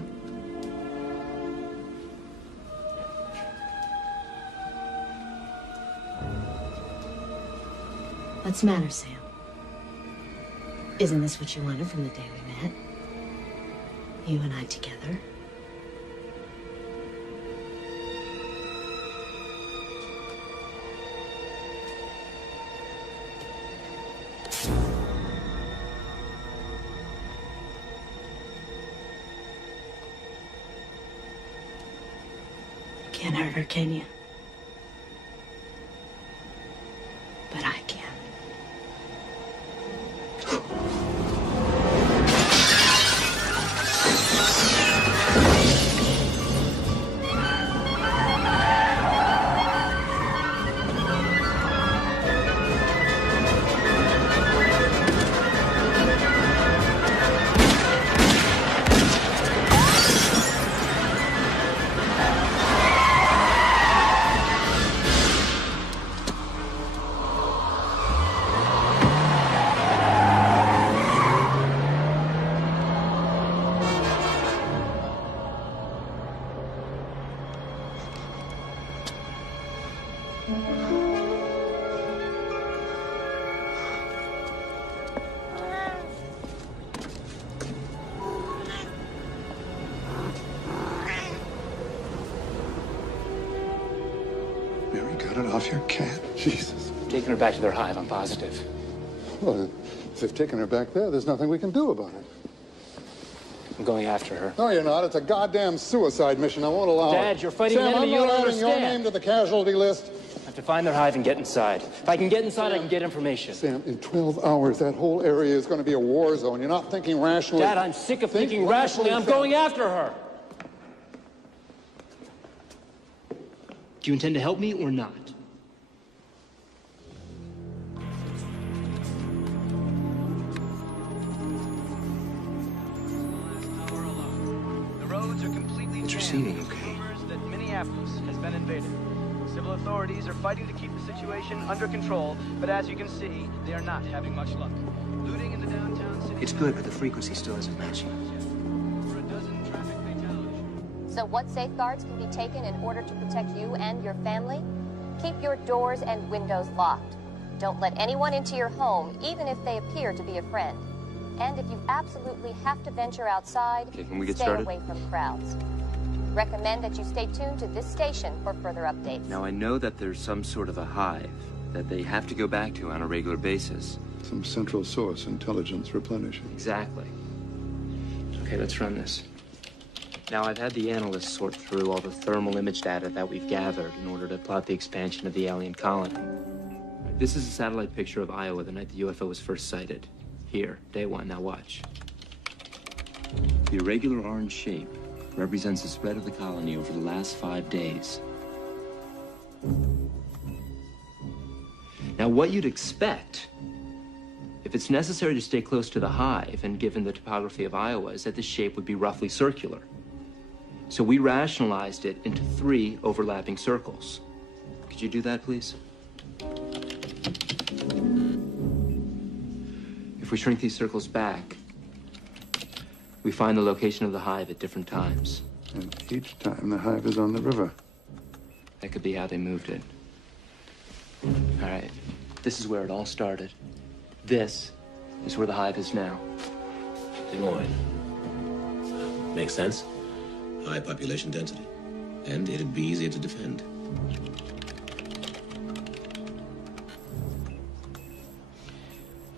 What's the matter, Sam? Isn't this what you wanted from the day we met? You and I together? Can't hurt her, can you? But I can. Mary got it off your cat. Jesus. Taking her back to their hive, I'm positive. Well, if they've taken her back there's nothing we can do about it. I'm going after her. No, you're not. It's a goddamn suicide mission. I won't allow it. Dad, you're fighting an Sam, enemy I'm you not don't adding your understand. name to the casualty list. I have to find their hive and get inside. If I can get inside, I can get information. Sam, in 12 hours, that whole area is going to be a war zone. You're not thinking rationally. Dad, I'm sick of thinking rationally. I'm going after her. Do you intend to help me or not? The roads are completely What's jammed. receiving, okay? Rumors that Minneapolis has been invaded. Civil authorities are fighting to keep the situation under control, but as you can see, they are not having much luck. Looting in the downtown city. It's good, but the frequency still isn't matching. For a dozen traffic fatalities. So what safeguards can be taken in order to protect you and your family? Keep your doors and windows locked. Don't let anyone into your home, even if they appear to be a friend. And if you absolutely have to venture outside, Okay, can we get stay started? away from crowds. Recommend that you stay tuned to this station for further updates. Now, I know that there's some sort of a hive that they have to go back to on a regular basis. Some central source, intelligence replenishing. Exactly. Okay, let's run this. Now, I've had the analysts sort through all the thermal image data that we've gathered in order to plot the expansion of the alien colony. This is a satellite picture of Iowa the night the UFO was first sighted. Here, day one. Now watch. The irregular orange shape represents the spread of the colony over the last 5 days. Now, what you'd expect, if it's necessary to stay close to the hive, and given the topography of Iowa, is that the shape would be roughly circular. So we rationalized it into 3 overlapping circles. Could you do that, please? If we shrink these circles back, we find the location of the hive at different times. And each time the hive is on the river. That could be how they moved it. All right, this is where it all started. This is where the hive is now. Des Moines. Makes sense. High population density. And it'd be easier to defend.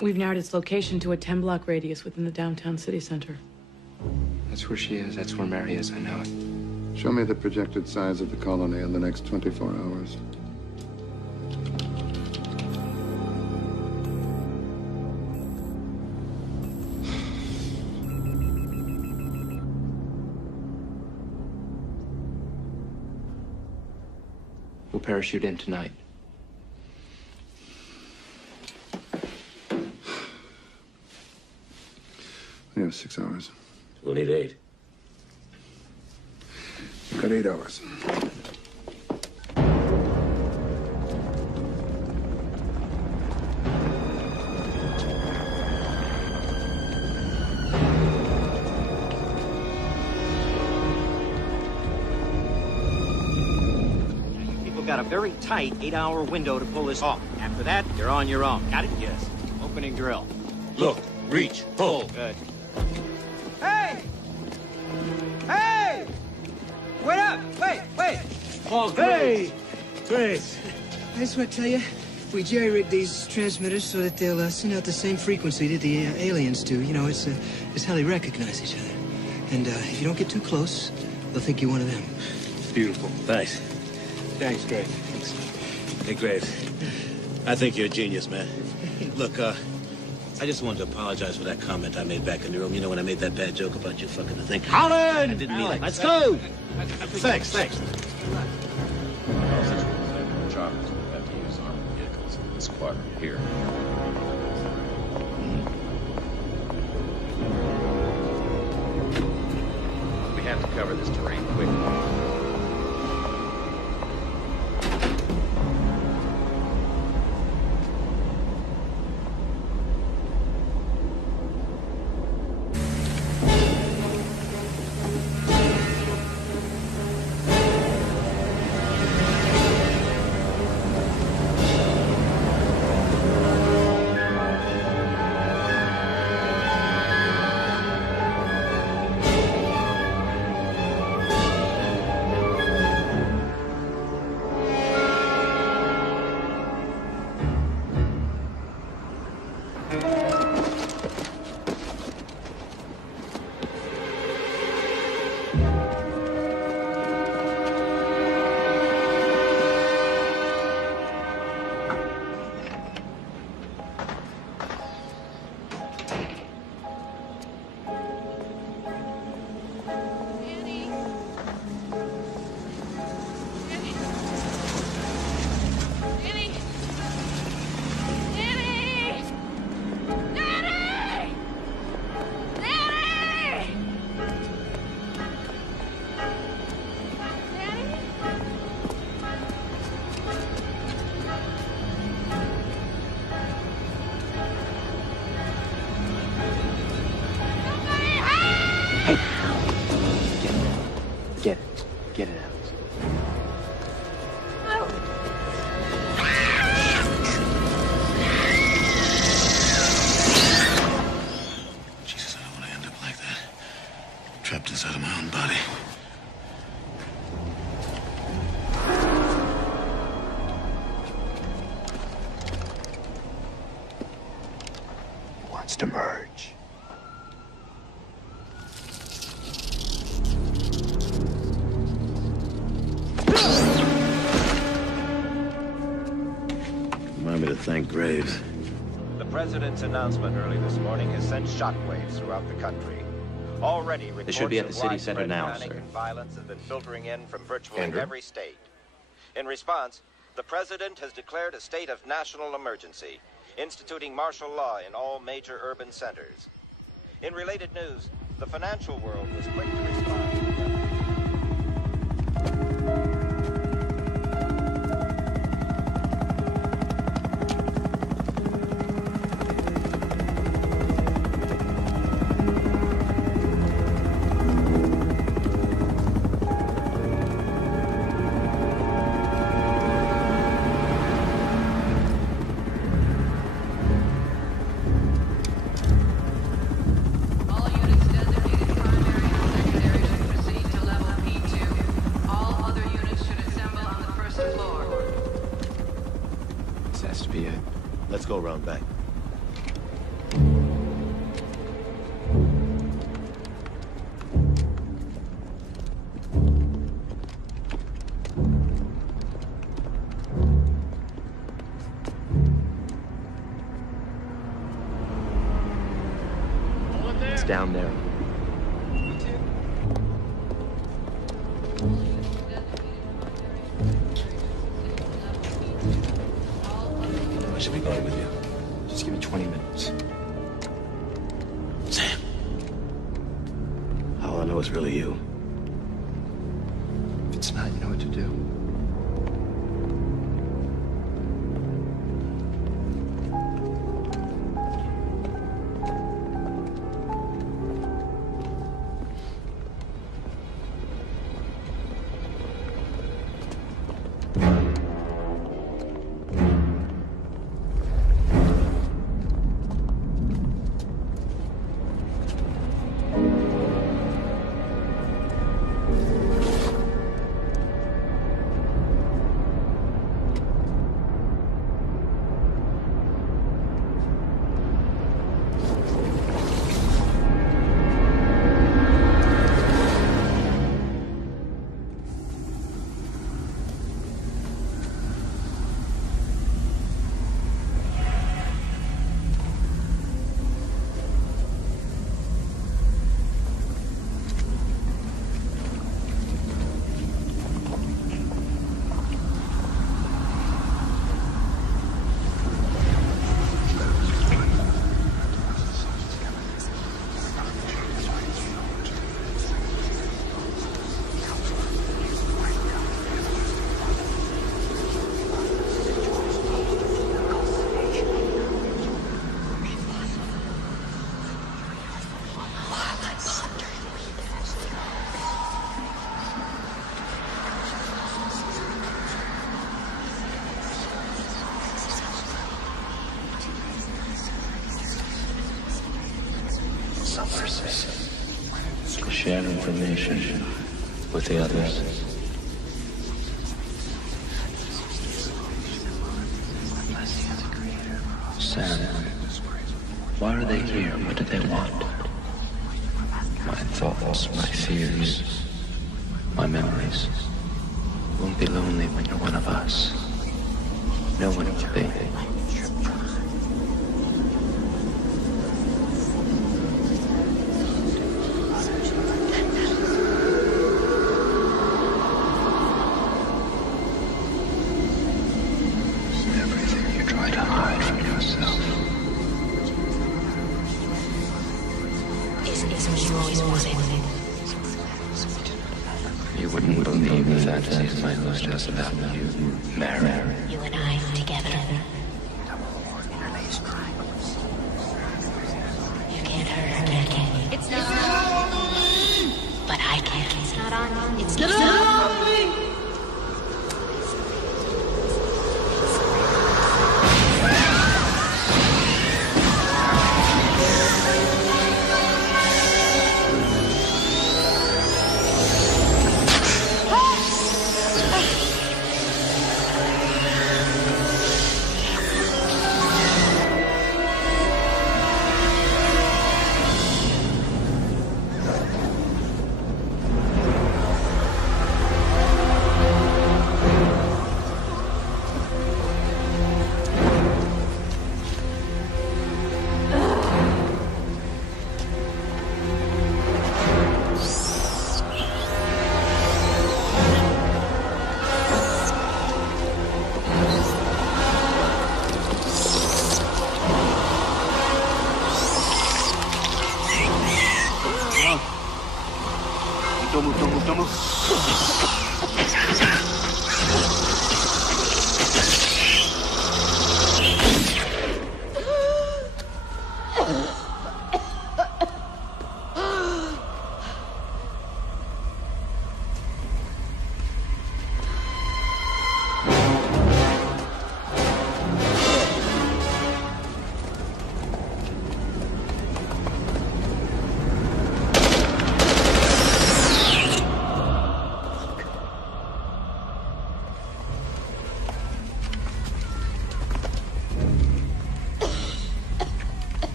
We've narrowed its location to a 10-block radius within the downtown city center. That's where she is. That's where Mary is. I know it. Show me the projected size of the colony in the next 24 hours. We'll parachute in tonight. We have 6 hours. We'll need 8. We've got 8 hours. People got a very tight 8-hour window to pull this off. After that, you're on your own. Got it? Yes. Opening drill. Look, reach, pull. Good. Hey! Hey! Wait up! Wait! Oh, Grace. Grace. I just want to tell you, we jerry-rigged these transmitters so that they'll send out the same frequency that the aliens do. You know, it's how they recognize each other. And if you don't get too close, they'll think you're one of them. Beautiful. Thanks. Thanks, Grace. Hey, Graves. I think you're a genius, man. Look, I just wanted to apologize for that comment I made back in the room. You know, when I made that bad joke about you fucking the thing. Holland! I didn't mean it. Let's go! Thanks. Since Chavez will have to use armored vehicles in this quadrant here. We have to cover this terrain quickly. Get it out. Jesus, I don't want to end up like that. Trapped inside of my own body. Wants to merge. thank Graves. The president's announcement early this morning has sent shockwaves throughout the country. Already, They should be at the reports city of center widespread now, panic sir. and violence have been filtering in from virtually Andrew? every state. In response, the president has declared a state of national emergency, instituting martial law in all major urban centers. In related news, the financial world was quick to respond. This has to be it. Let's go around back. It's down there. I should be going with you. Just give me 20 minutes. Sam. All I know is really you. If it's not, you know what to do. To share information with the others. Sam, why are they here? What do they want? My thoughts, my fears, my memories. You won't be lonely when you're one of us. No one will be. Everything you try to hide from yourself is what you always wanted. You wouldn't believe the fantasies my host has about you, Mary. You and I together. You can't hurt her, can you? It's not on. But I can. It's not on. It's Get not off me!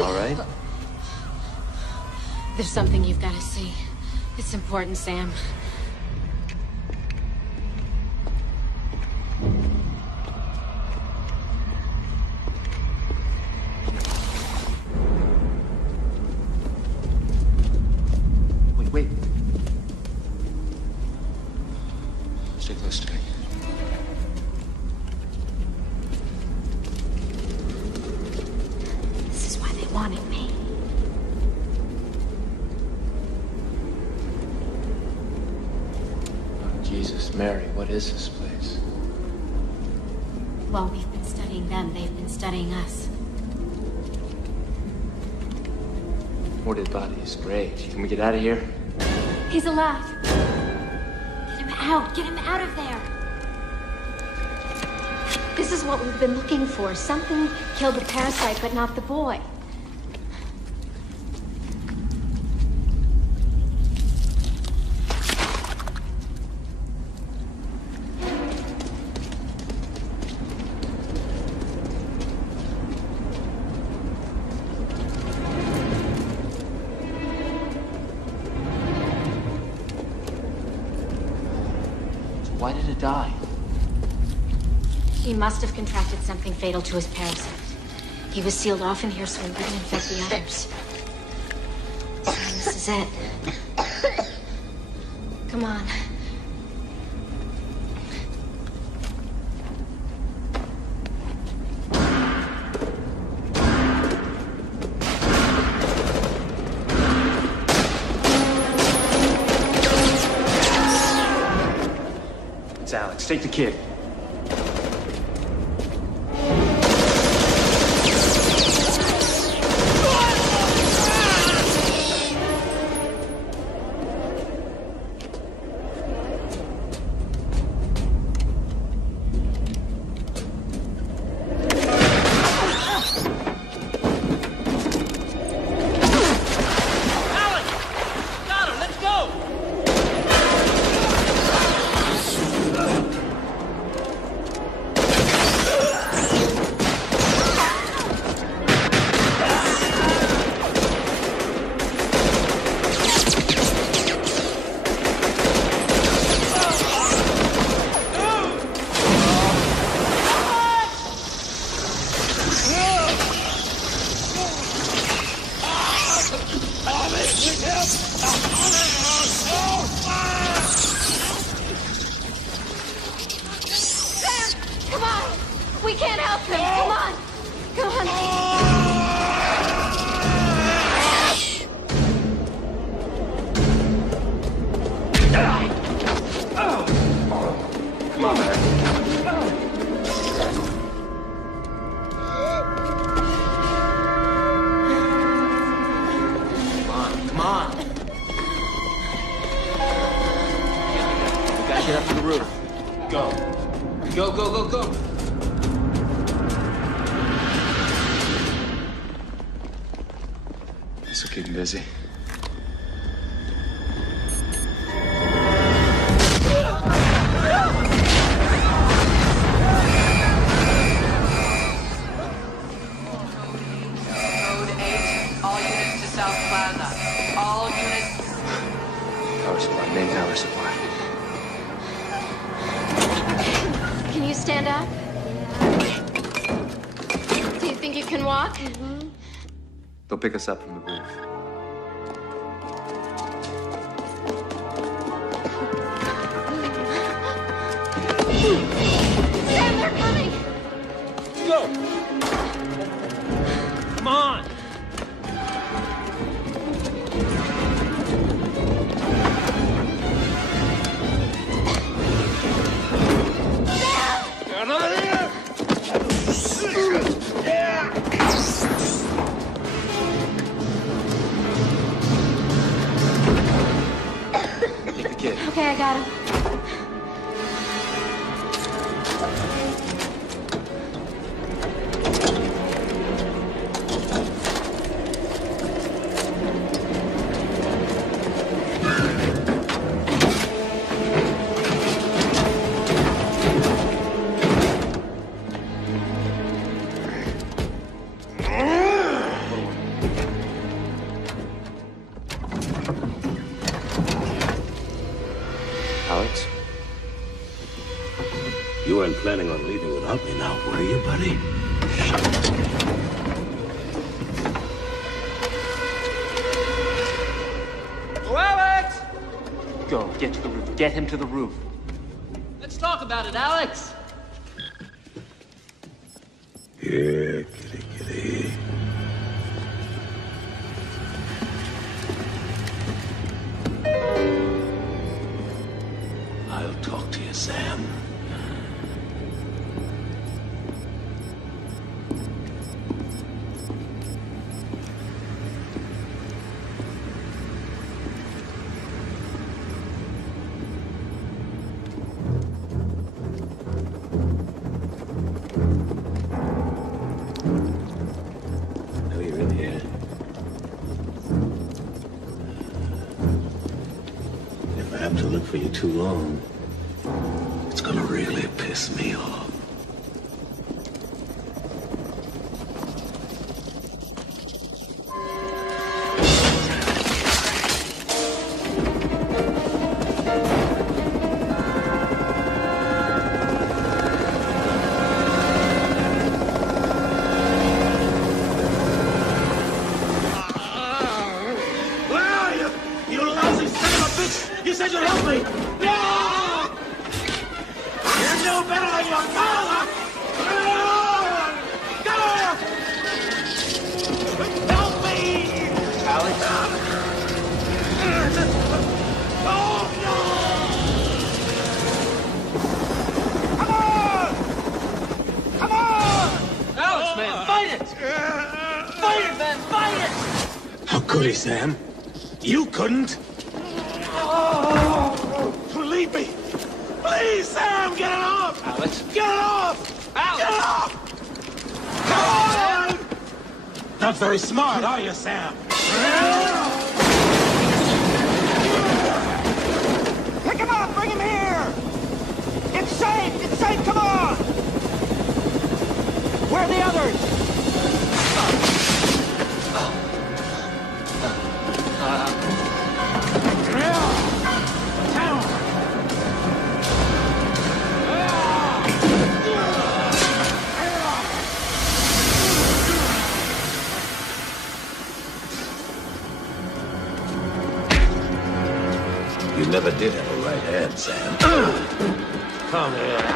You all right? There's something you've got to see. It's important, Sam. Wait. Stay close to me. This is why they wanted me. Jesus, Mary, what is this place? While we've been studying them, they've been studying us. Hoarded bodies, great. Can we get out of here? He's alive. Get him out. Get him out of there. This is what we've been looking for. Something killed the parasite, but not the boy. Why did it die? He must have contracted something fatal to his parasite. He was sealed off in here so he wouldn't infect the others. So this is it. Come on. It's Alex. Take the kid. Sam, come on. We can't help him. Come on. Come on. Come on, man. Come on. We gotta get up to the roof. Go. Go. This will keep him busy. Code 8, all units to South Plaza. All units. Power supply, main power supply. Can you stand up? Do you think you can walk? They'll pick us up from the roof. Sam, they're coming! Go! Come on! Take the kid. Okay, I got him. You weren't planning on leaving without me now, were you, buddy? Oh, Alex! Go, get to the roof. Get him to the roof. Let's talk about it, Alex. Here, kitty. I'll talk to you, Sam. know you're in here. If I have to look for you too long, it's gonna really piss me off. Sam, you couldn't. Leave me. Please, Sam, get it off. Alex. Get it off. Alex. Get it off. Come on. Not very smart, are you, Sam? Pick him up. Bring him here. It's safe. It's safe. Come on. Where are the others? You never did have a right hand, Sam. Come here.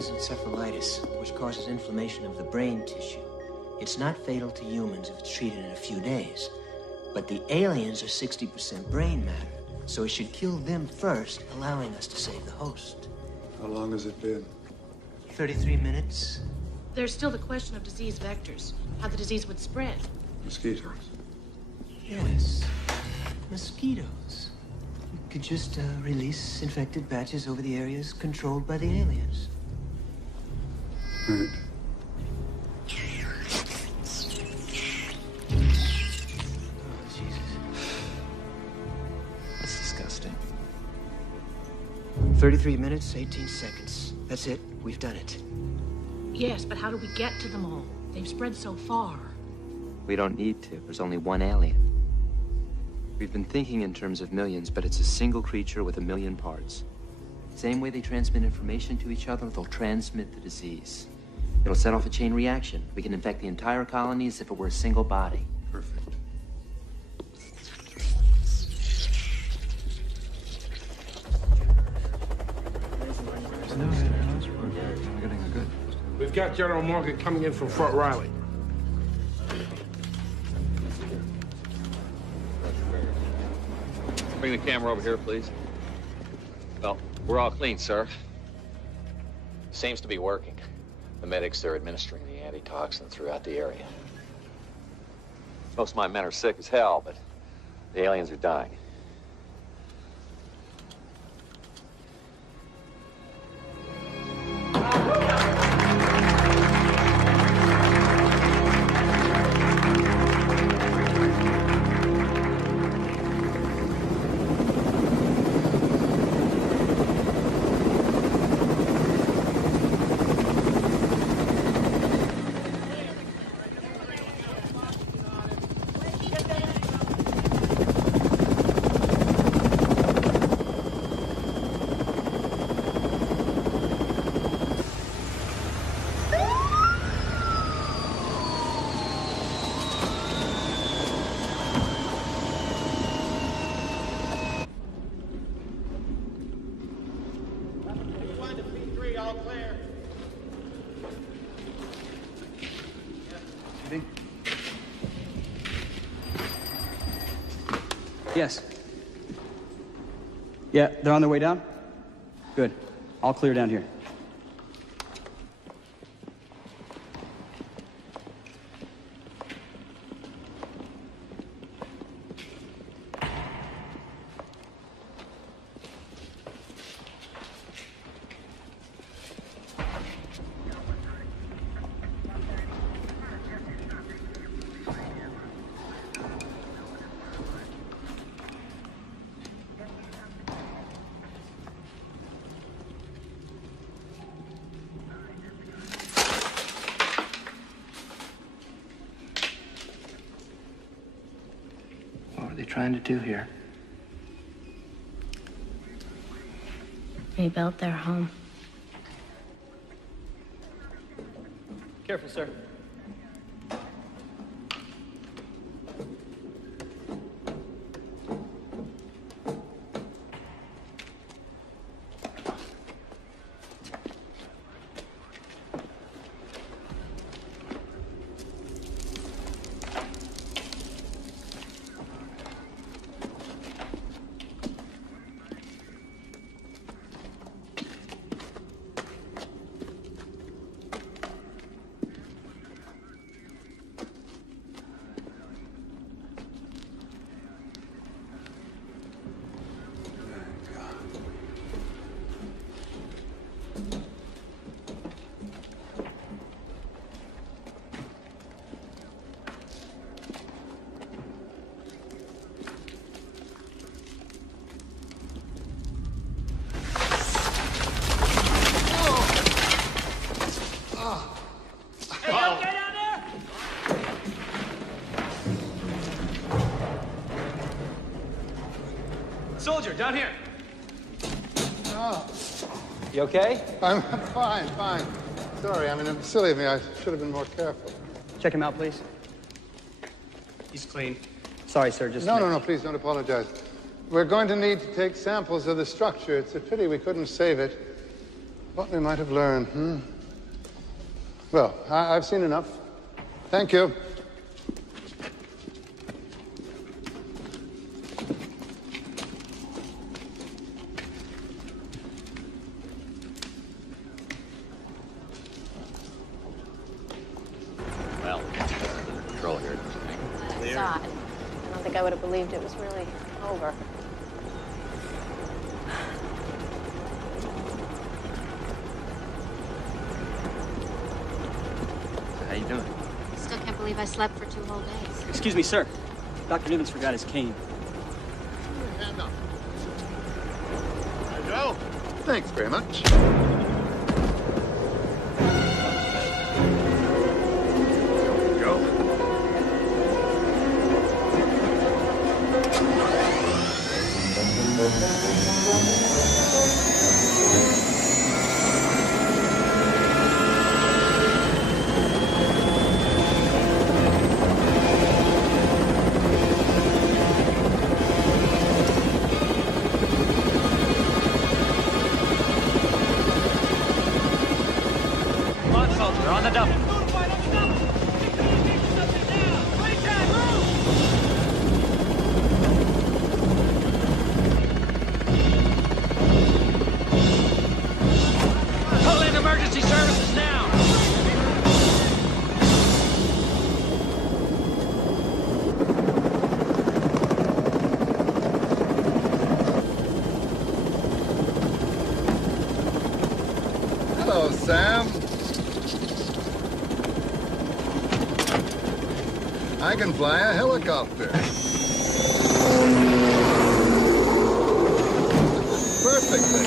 Encephalitis, which causes inflammation of the brain tissue. It's not fatal to humans if it's treated in a few days. But the aliens are 60% brain matter, so it should kill them first, allowing us to save the host. How long has it been? 33 minutes. There's still the question of disease vectors, how the disease would spread. Mosquitoes. Yes, mosquitoes. We could just release infected batches over the areas controlled by the aliens. Right. Oh, Jesus. That's disgusting. 33 minutes, 18 seconds. That's it. We've done it. Yes, but how do we get to them all? They've spread so far. We don't need to. There's only one alien. We've been thinking in terms of millions, but it's a single creature with a million parts. Same way they transmit information to each other, they'll transmit the disease. It'll set off a chain reaction. We can infect the entire colony as if it were a single body. Perfect. We've got General Morgan coming in from Fort Riley. Bring the camera over here, please. Well, we're all clean, sir. Seems to be working. The medics are administering the antitoxin throughout the area. Most of my men are sick as hell, but The aliens are dying. Yes. Yeah, they're on their way down? Good. All clear down here. What are they trying to do here? Rebuilt their home. Careful, sir. Soldier, down here. Oh, You okay? I'm fine, fine. Sorry, I mean, it was silly of me. I should have been more careful. Check him out, please. He's clean. Sorry, sir, just... No, please don't apologize. We're going to need to take samples of the structure. It's a pity we couldn't save it. What we might have learned, Well, I've seen enough. Thank you. Well, under control here. It's odd. I don't think I would have believed it was really over. How you doing? Still can't believe I slept for 2 whole days. Excuse me, sir. Dr. Nivens forgot his cane. Hand up. There you go. Thanks very much. Come on, soldier, Hello, Sam. I can fly a helicopter. Perfectly.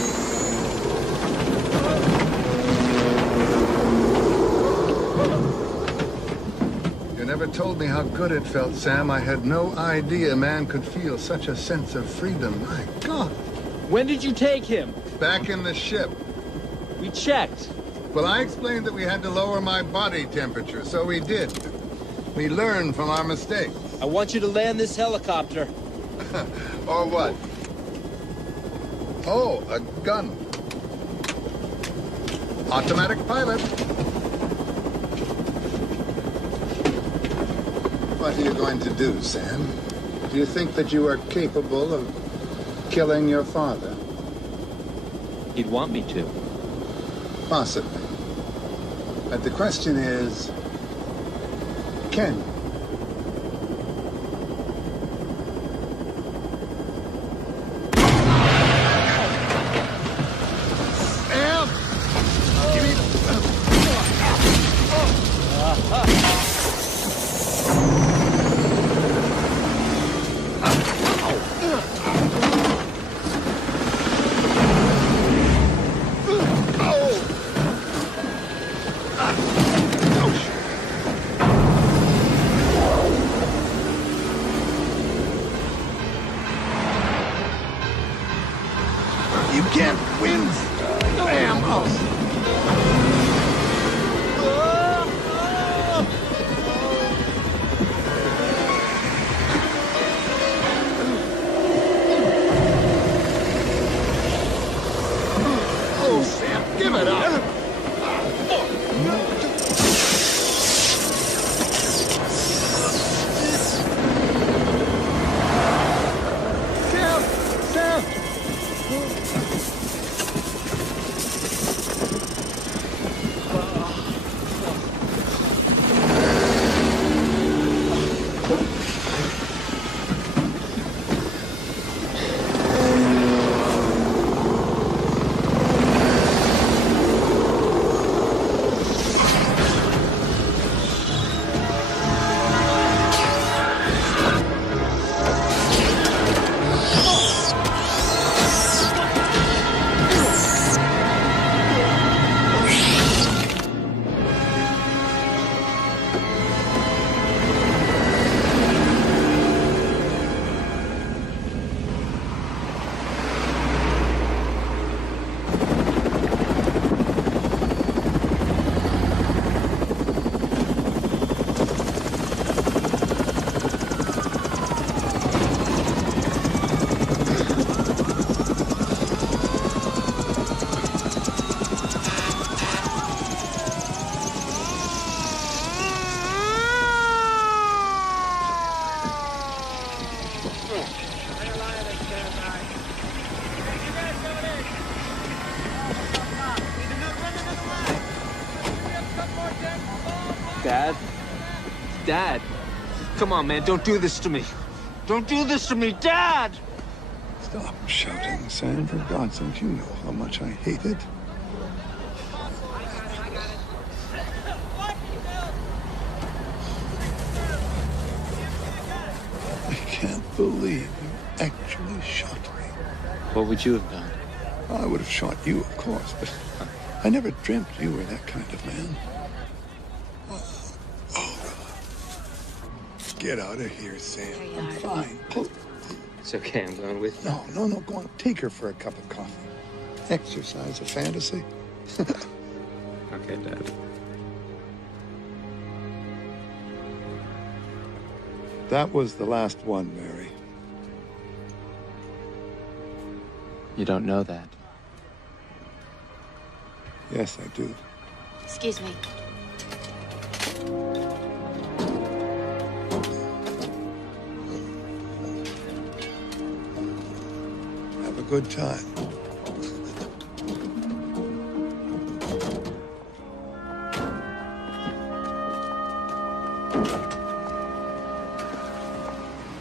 You never told me how good it felt, Sam. I had no idea a man could feel such a sense of freedom. My God. When did you take him? Back in the ship. We checked. Well, I explained that we had to lower my body temperature, so we did. We learned from our mistakes. I want you to land this helicopter. Or what? Oh, a gun. Automatic pilot. What are you going to do, Sam? Do you think that you are capable of killing your father? He'd want me to. Possibly. But the question is, can you? You can't win, Sam. Oh, Sam, give it up. Dad? Dad! Come on, man, don't do this to me. Don't do this to me, Dad! Stop shouting, Sam. For God's sake, you know how much I hate it. I can't believe you actually shot me. What would you have done? I would have shot you, of course, but I never dreamt you were that kind of man. Get out of here, Sam. I'm fine. It's okay, I'm going with you. No, go on. Take her for a cup of coffee. Exercise a fantasy. Okay, Dad. That was the last one, Mary. You don't know that. Yes, I do. Excuse me. Have a good time.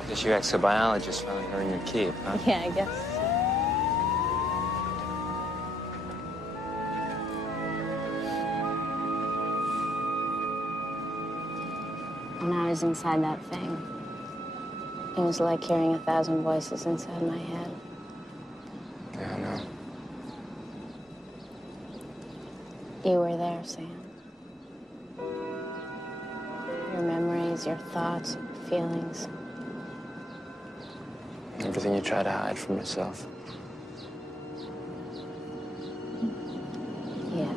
Guess your exobiologist found her in your keep, huh? Yeah, I guess. When I was inside that thing, it was like hearing 1,000 voices inside my head. Yeah, I know. You were there, Sam. Your memories, your thoughts, feelings. Everything you try to hide from yourself. Yeah.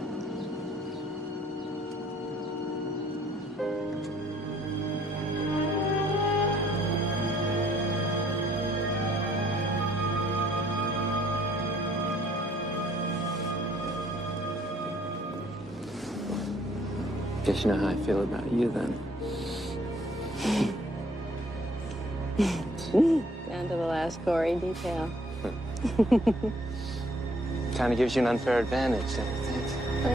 Guess you know how I feel about you then. Down to the last gory detail. Kind of gives you an unfair advantage, then.